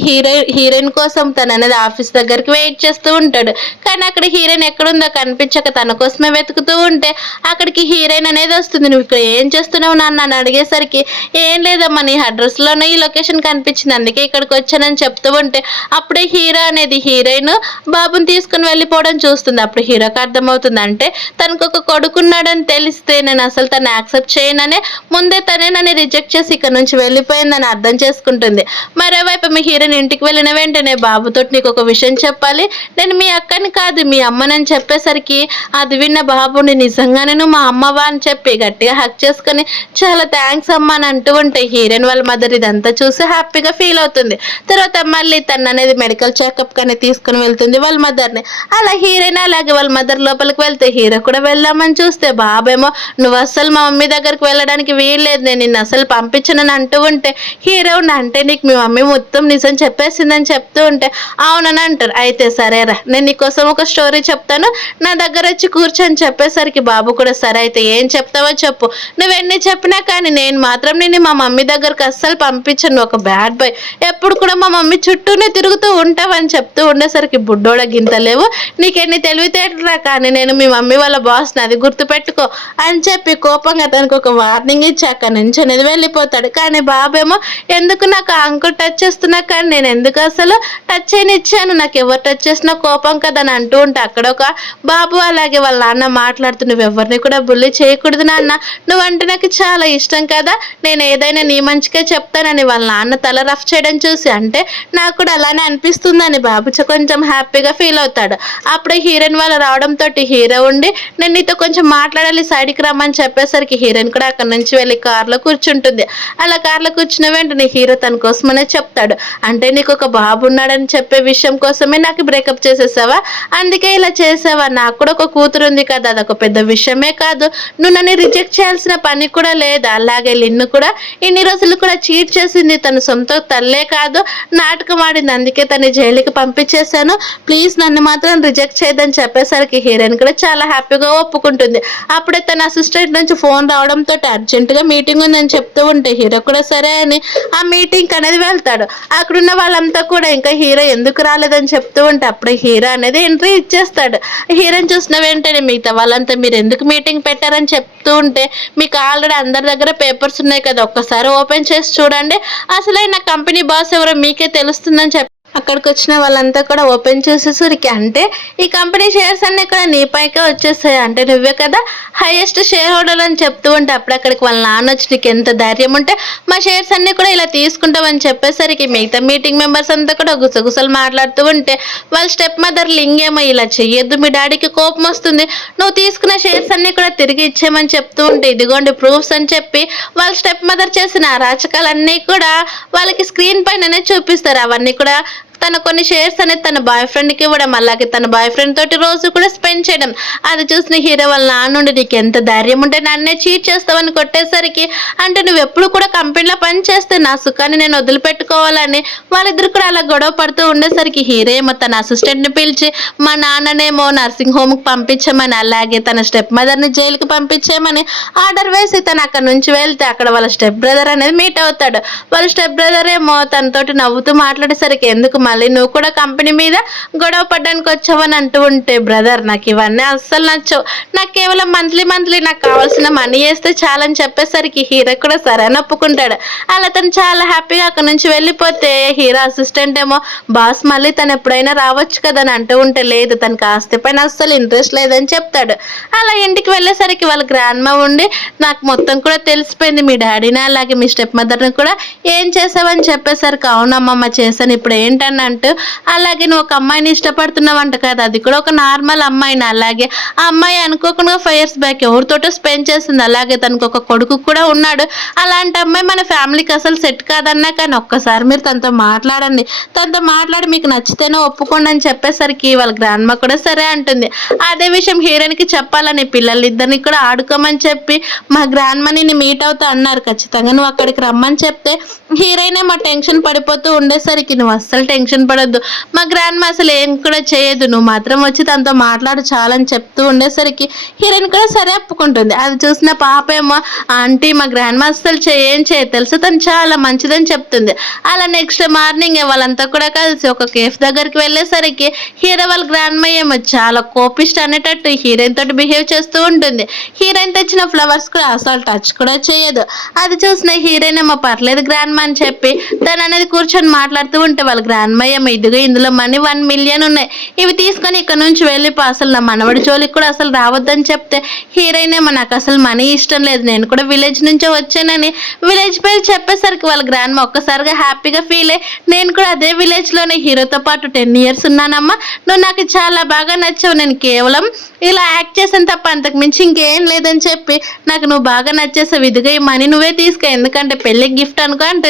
హీరోయిన్ కోసం తను అనేది ఆఫీస్ దగ్గరికి వెయిట్ చేస్తూ ఉంటాడు కానీ అక్కడ హీరోయిన్ ఎక్కడుందో కనిపించక తన కోసమే వెతుకుతూ ఉంటే అక్కడికి హీరోయిన్ అనేది వస్తుంది. నువ్వు ఇక్కడ ఏం చేస్తున్నావు నాన్న అని అడిగేసరికి ఏం లేదమ్మా నీ అడ్రస్లోనే ఈ లొకేషన్ కనిపించింది అందుకే ఇక్కడికి వచ్చానని చెప్తూ ఉంటే అప్పుడే హీరో అనేది హీరోయిన్ బాబుని తీసుకుని వెళ్ళిపోవడం చూస్తుంది. అప్పుడు హీరోకి అర్థమవుతుంది అంటే తనకు ఒక కొడుకున్నాడని తెలిస్తే నేను అసలు తను యాక్సెప్ట్ చేయననే ముందే తనే నన్ను రిజెక్ట్ చేసి ఇక్కడ నుంచి వెళ్ళిపోయిందని అర్థం చేసుకుంటుంది. మరోవైపు మీ హీరోయిన్ ఇంటికి వెళ్ళిన వెంటనే బాబుతో నీకు ఒక విషయం చెప్పాలి, నేను మీ అక్కని కాదు మీ అమ్మనని చెప్పేసరికి అది విన్న బాబుని నిజంగానే నువ్వు మా అమ్మవా అని చెప్పి గట్టిగా హక్ చేసుకొని చాలా థ్యాంక్స్ అమ్మ అని అంటూ ఉంటే హీరోయిన్ వాళ్ళ మదర్ ఇదంతా చూసి హ్యాపీగా ఫీల్ అవుతుంది. తర్వాత మళ్ళీ తను అనేది మెడికల్ చెకప్ కానీ తీసుకుని వెళ్తుంది వాళ్ళ మదర్ని. అలా హీరోయిన్ అలాగే వాళ్ళ మదర్ లోపలికి వెళ్తే హీరో కూడా వెళ్దామని చూస్తే బాబేమో నువ్వు అస్సలు మా మమ్మీ దగ్గరికి వెళ్ళడానికి వీల్లేదు నేను నిన్ను అసలు పంపించనని అంటూ ఉంటే హీరో అంటే నీకు మీ మమ్మీ మొత్తం నిజం చెప్పేసిందని చెప్తూ ఉంటే అవునని అంటారు. అయితే సరేరా నేను నీకోసం ఒక స్టోరీ చెప్తాను నా దగ్గర వచ్చి కూర్చొని చెప్పు చెప్పేసరికి బాబు కూడా సరే అయితే ఏం చెప్తావో చెప్పు, నువ్వెన్ని చెప్పినా కానీ నేను మాత్రం నిన్ను మా మమ్మీ దగ్గరకు అస్సలు పంపించను, ఒక బ్యాడ్ బాయ్, ఎప్పుడు కూడా మా మమ్మీ చుట్టూనే తిరుగుతూ ఉంటావని చెప్తూ ఉండేసరికి బుడ్డోడ గింతలేవు, నీకెన్ని తెలివితేటరా కానీ నేను మీ మమ్మీ వాళ్ళ బాస్ని, అది గుర్తుపెట్టుకో అని చెప్పి కోపంగా తనకు ఒక వార్నింగ్ ఇచ్చి అక్కడి నుంచి అనేది వెళ్ళిపోతాడు. కానీ బాబేమో ఎందుకు నాకు అంకుల్ టచ్ చేస్తున్నా కానీ నేను ఎందుకు అసలు టచ్ అయిన ఇచ్చాను, నాకు ఎవరు టచ్ చేసినా కోపం కదా అని అంటూ ఉంటే అక్కడ ఒక బాబు అలాగే వాళ్ళ నాన్న మాట్లాడుతూ నువ్వు ఎవరిని కూడా బుల్లి చేయకూడదు నాన్న, నువ్వంటే నాకు చాలా ఇష్టం కదా, నేను ఏదైనా నీ మంచిగా చెప్తానని వాళ్ళ నాన్న తల రఫ్ చేయడం చూసి అంటే నాకు కూడా అలానే అనిపిస్తుందని బాబు కొంచెం హ్యాపీగా ఫీల్ అవుతాడు. అప్పుడే హీరోయిన్ వాళ్ళు రావడంతో హీరో ఉండి నేను నీతో కొంచెం మాట్లాడాలి సైడ్కి రమ్మని చెప్పేసరికి హీరోయిన్ కూడా అక్కడ నుంచి వెళ్ళి కార్లో కూర్చుంటుంది. అలా కార్లో కూర్చున్న వెంటనే హీరో తన కోసమనే చెప్తాడు, అంటే నీకు ఒక బాబు ఉన్నాడని చెప్పే విషయం కోసమే నాకు బ్రేకప్ చేసేసావా, అందుకే ఇలా చేసావా, నాకు కూడా ఒక కూతురు ఉంది కదా, అదొక పెద్ద విషయమే కాదు, నువ్వు నన్ను రిజెక్ట్ చేయాల్సిన పని కూడా లేదు, అలాగే లిన్ను కూడా ఇన్ని రోజులు కూడా చీట్ చేసింది, తన సొంత తల్లే కాదు నాటకం ఆడింది, అందుకే తన జైలుకి పంపించేశాను, ప్లీజ్ నన్ను మాత్రం రిజెక్ట్ చేయదని చెప్పేసరికి హీరోయిన్ కూడా చాలా హ్యాపీగా ఒప్పుకుంటుంది. అప్పుడే తన అసిస్టెంట్ నుంచి ఫోన్ రావడంతో అర్జెంటుగా మీటింగ్ ఉందని చెప్తూ ఉంటే హీరో కూడా సరే అని ఆ మీటింగ్ అనేది వెళ్తాడు. అక్కడున్న వాళ్ళంతా కూడా ఇంకా హీరో ఎందుకు రాలేదని చెప్తూ ఉంటే అప్పుడే హీరో అనేది ఎంట్రీ ఇచ్చేస్తాడు. హీరోని చూసిన వెంటనే మిగతా వాళ్ళంతా మీరు ఎందుకు మీటింగ్ పెట్టారని చెప్తూ ఉంటే మీకు ఆల్రెడీ అందరి దగ్గర పేపర్స్ ఉన్నాయి కదా, ఒక్కసారి ఓపెన్ చేసి చూడండి, అసలైన కంపెనీ బాస్ ఎవరో మీకే తెలుస్తుందని చెప్పి అక్కడికి వచ్చిన వాళ్ళంతా కూడా ఓపెన్ చేసేసరికి అంటే ఈ కంపెనీ షేర్స్ అన్నీ కూడా నీ పైకే వచ్చేస్తాయి, అంటే నువ్వే కదా హైయెస్ట్ షేర్ హోల్డర్ అని చెప్తూ ఉంటే అప్పుడు అక్కడికి వాళ్ళ నాన్న వచ్చి నీకు ఎంత ధైర్యం ఉంటే మా షేర్స్ అన్నీ కూడా ఇలా తీసుకుంటామని చెప్పేసరికి మిగతా మీటింగ్ మెంబర్స్ అంతా కూడా గుసగుసలు మాట్లాడుతూ ఉంటే వాళ్ళ స్టెప్ మదర్ లింగేమో ఇలా చెయ్యొద్దు, మీ డాడీకి కోపం వస్తుంది, నువ్వు తీసుకున్న షేర్స్ అన్నీ కూడా తిరిగి ఇచ్చేయమని చెప్తూ ఉంటే ఇదిగోండి ప్రూఫ్స్ అని చెప్పి వాళ్ళ స్టెప్ మదర్ చేసిన అరాచకాలన్నీ కూడా వాళ్ళకి స్క్రీన్ పైననే చూపిస్తారు. అవన్నీ కూడా తన కొన్ని షేర్స్ అనేది తన బాయ్ ఫ్రెండ్కి ఇవ్వడం, అలాగే తన బాయ్ ఫ్రెండ్ తోటి రోజు కూడా స్పెండ్ చేయడం, అది చూసిన హీరో వాళ్ళ నాన్నుండి నీకు ఎంత ధైర్యం ఉంటే నన్నే చీట్ చేస్తావని కొట్టేసరికి అంటే నువ్వు ఎప్పుడు కూడా కంపెనీలో పని చేస్తే నా సుఖాన్ని నేను వదిలిపెట్టుకోవాలని వాళ్ళిద్దరు కూడా అలా గొడవ పడుతూ ఉండేసరికి హీరో ఏమో తన అసిస్టెంట్ని పిలిచి మా నాన్ననేమో నర్సింగ్ హోమ్కి పంపించమని అలాగే తన స్టెప్ మదర్ని జైలుకి పంపించేయమని ఆర్డర్ వేసి తను అక్కడ నుంచి వెళ్తే అక్కడ వాళ్ళ స్టెప్ బ్రదర్ అనేది మీట్ అవుతాడు. వాళ్ళ స్టెప్ బ్రదర్ ఏమో తనతోటి నవ్వుతూ మాట్లాడేసరికి ఎందుకు మళ్ళీ నువ్వు కూడా కంపెనీ మీద గొడవ పడ్డానికి వచ్చావని అంటూ ఉంటే బ్రదర్ నాకు ఇవన్నీ అస్సలు నచ్చవు, నాకు కేవలం మంత్లీ నాకు కావాల్సిన మనీ వేస్తే చాలని చెప్పేసరికి హీరో కూడా సరే అని ఒప్పుకుంటాడు. అలా తను చాలా హ్యాపీగా అక్కడ నుంచి వెళ్ళిపోతే హీరో అసిస్టెంట్ ఏమో బాస్ మళ్ళీ తను ఎప్పుడైనా రావచ్చు కదా అని అంటూ ఉంటే లేదు తనకి ఆస్తి పైన అస్సలు ఇంట్రెస్ట్ లేదని చెప్తాడు. అలా ఇంటికి వెళ్ళేసరికి వాళ్ళ గ్రాండ్ మా ఉండి నాకు మొత్తం కూడా తెలిసిపోయింది, మీ డాడీని అలాగే మీ స్టెప్ మదర్ని కూడా ఏం చేసావని చెప్పేసరికి అవునమ్మమ్మ చేశాను, ఇప్పుడు ఏంటని అంటూ అలాగే నువ్వు ఒక అమ్మాయిని ఇష్టపడుతున్నావంట కదా, అది కూడా ఒక నార్మల్ అమ్మాయిని, అలాగే ఆ అమ్మాయి అనుకోకుండా 5 years బ్యాక్ ఎవరితోటో స్పెండ్ చేసింది, అలాగే తనకు ఒక కొడుకు కూడా ఉన్నాడు, అలాంటి అమ్మాయి మన ఫ్యామిలీకి అసలు సెట్ కాదన్నా కానీ ఒక్కసారి మీరు తనతో మాట్లాడండి, తనతో మాట్లాడి మీకు నచ్చితేనే ఒప్పుకోండి అని చెప్పేసరికి వాళ్ళ గ్రాండ్ మా కూడా సరే అంటుంది. అదే విషయం హీరోయిన్కి చెప్పాలని పిల్లలిద్దరిని కూడా ఆడుకోమని చెప్పి మా గ్రాండ్ మాని మీట్ అవుతా అన్నారు, ఖచ్చితంగా నువ్వు అక్కడికి రమ్మని చెప్తే హీరోయిన్ ఏమో టెన్షన్ పడిపోతూ ఉండేసరికి నువ్వు అస్సలు టెన్షన్ పడద్దు, మా గ్రాండ్ మా అసలు ఏం కూడా చేయదు, నువ్వు మాత్రం వచ్చి తనతో మాట్లాడు చాలని చెప్తూ ఉండేసరికి హీరోయిన్ కూడా సరే ఒప్పుకుంటుంది. అది చూసిన పాప ఏమో ఆంటీ మా గ్రాండ్ మా అసలు ఏం చేయదు తెలుసు, తను చాలా మంచిదని చెప్తుంది. అలా నెక్స్ట్ మార్నింగ్ వాళ్ళంతా కూడా కలిసి ఒక కేఫ్ దగ్గరికి వెళ్ళేసరికి హీరో వాళ్ళ గ్రాండ్ మా ఏమో చాలా కోపిస్ట్ అనేటట్టు హీరోయిన్ తోటి బిహేవ్ చేస్తూ ఉంటుంది. హీరోయిన్ తెచ్చిన ఫ్లవర్స్ కూడా అసలు టచ్ కూడా చేయదు. అది చూసిన హీరోయిన్ ఏమో పర్లేదు గ్రాండ్ మా అని చెప్పి తను అనేది కూర్చొని మాట్లాడుతూ ఉంటే వాళ్ళ గ్రాండ్ మా ఏమో ఇదిగో ఇందులో మనీ 1 million ఉన్నాయి, ఇవి తీసుకొని ఇక్కడ నుంచి వెళ్ళిపో, అసలు నా మనవడి జోలికి కూడా అసలు రావద్దని చెప్తే హీరోయిన్ ఏమో నాకు అసలు మనీ ఇష్టం లేదు, నేను కూడా విలేజ్ నుంచే వచ్చానని విలేజ్ పేరు చెప్పేసరికి వాళ్ళ గ్రాండ్ మా ఒక్కసారిగా హ్యాపీగా ఫీల్ అయ్యి నేను కూడా అదే విలేజ్లోనే హీరోతో పాటు 10 years ఉన్నానమ్మా, నువ్వు నాకు చాలా బాగా నచ్చావు, నేను కేవలం ఇలా యాక్ట్ చేసాను తప్ప అంతకు మించి ఇంకేం లేదని చెప్పి నాకు నువ్వు బాగా నచ్చేసావు, ఇదిగా ఈ మనీ నువ్వే తీసుకో ఎందుకంటే పెళ్ళికి గిఫ్ట్ అనుకో అంటుంది.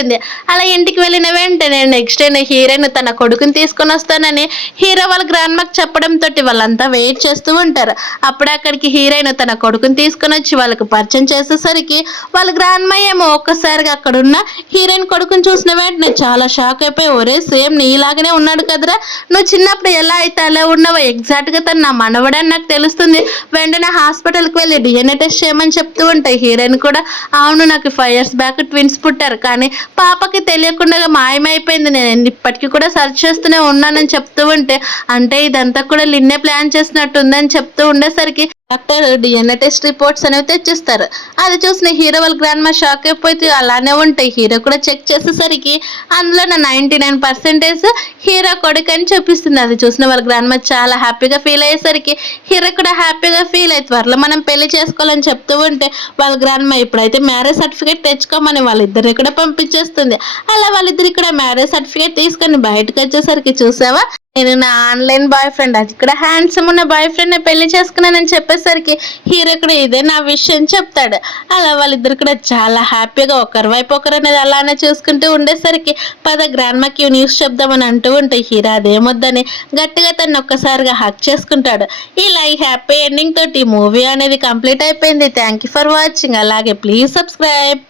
అలా ఇంటికి వెళ్ళిన వెంటనే నెక్స్ట్ డే హీరోయిన్ తన కొడుకుని తీసుకొని వస్తానని హీరో వాళ్ళ గ్రాండ్ మాకు చెప్పడంతో వాళ్ళంతా వెయిట్ చేస్తూ ఉంటారు. అప్పుడు అక్కడికి హీరోయిన్ తన కొడుకుని తీసుకొని వచ్చి వాళ్ళకి పరిచయం చేసేసరికి వాళ్ళ గ్రాండ్ మా ఏమో ఒక్కసారిగా అక్కడ ఉన్న హీరోయిన్ కొడుకుని చూసిన వెంటనే చాలా షాక్ అయిపోయి, ఒరే సేమ్ నీలాగానే ఉన్నాడు కదరా, నువ్వు చిన్నప్పుడు ఎలా అయితే అలా ఉన్నావో ఎగ్జాక్ట్ గా తను నా మనవడని నాకు తెలుస్తుంది, వెంటనే హాస్పిటల్కి వెళ్ళి డిఎన్ఏ టెస్ట్ చేయమని చెప్తూ ఉంటాయి. హీరోయిన్ కూడా అవును నాకు 5 years బ్యాక్ ట్విన్స్ పుట్టారు, కానీ పాపకి తెలియకుండా మాయమైపోయింది, నేను ఇప్పటికీ కూడా సర్చ్ చేస్తూనే ఉన్నానని చెప్తూ ఉంటే, అంటే ఇదంతా కూడా లిన్నే ప్లాన్ చేసినట్టు ఉందని చెప్తూ ఉండేసరికి డాక్టర్ డిఎన్ఏ టెస్ట్ రిపోర్ట్స్ అనేవి తెచ్చిస్తారు. అది చూసిన హీరో వాళ్ళ గ్రాండ్ మా షాక్ అయిపోతే అలానే ఉంటాయి. హీరో కూడా చెక్ చేసేసరికి అందులో నా 99% హీరో కొడుకు అని చూపిస్తుంది. అది చూసిన వాళ్ళ గ్రాండ్ మా చాలా హ్యాపీగా ఫీల్ అయ్యేసరికి హీరో కూడా హ్యాపీగా ఫీల్ అయ్యి త్వరలో మనం పెళ్లి చేసుకోవాలని చెప్తూ ఉంటే వాళ్ళ గ్రాండ్ మా ఇప్పుడైతే మ్యారేజ్ సర్టిఫికేట్ తెచ్చుకోమని వాళ్ళిద్దరిని కూడా పంపించేస్తుంది. అలా వాళ్ళిద్దరు కూడా మ్యారేజ్ సర్టిఫికేట్ తీసుకొని బయటకు వచ్చేసరికి చూసావా, నేను నా ఆన్లైన్ బాయ్ ఫ్రెండ్, అది కూడా హ్యాండ్సమ్ ఉన్న బాయ్ ఫ్రెండ్ పెళ్లి చేసుకున్నానని చెప్పేసరికి హీరో కూడా ఇదే నా విషయం చెప్తాడు. అలా వాళ్ళిద్దరు కూడా చాలా హ్యాపీగా ఒకరి వైపు ఒకరు అనేది అలానే చూసుకుంటూ ఉండేసరికి పద గ్రాండ్ మాకి న్యూస్ చెప్దామని అంటూ ఉంటే హీరో అదేమొద్దని గట్టిగా తను ఒక్కసారిగా హక్ చేసుకుంటాడు. ఇలా ఈ హ్యాపీ ఎండింగ్ తోటి ఈ మూవీ అనేది కంప్లీట్ అయిపోయింది. Thank you for watching. అలాగే ప్లీజ్ సబ్స్క్రైబ్.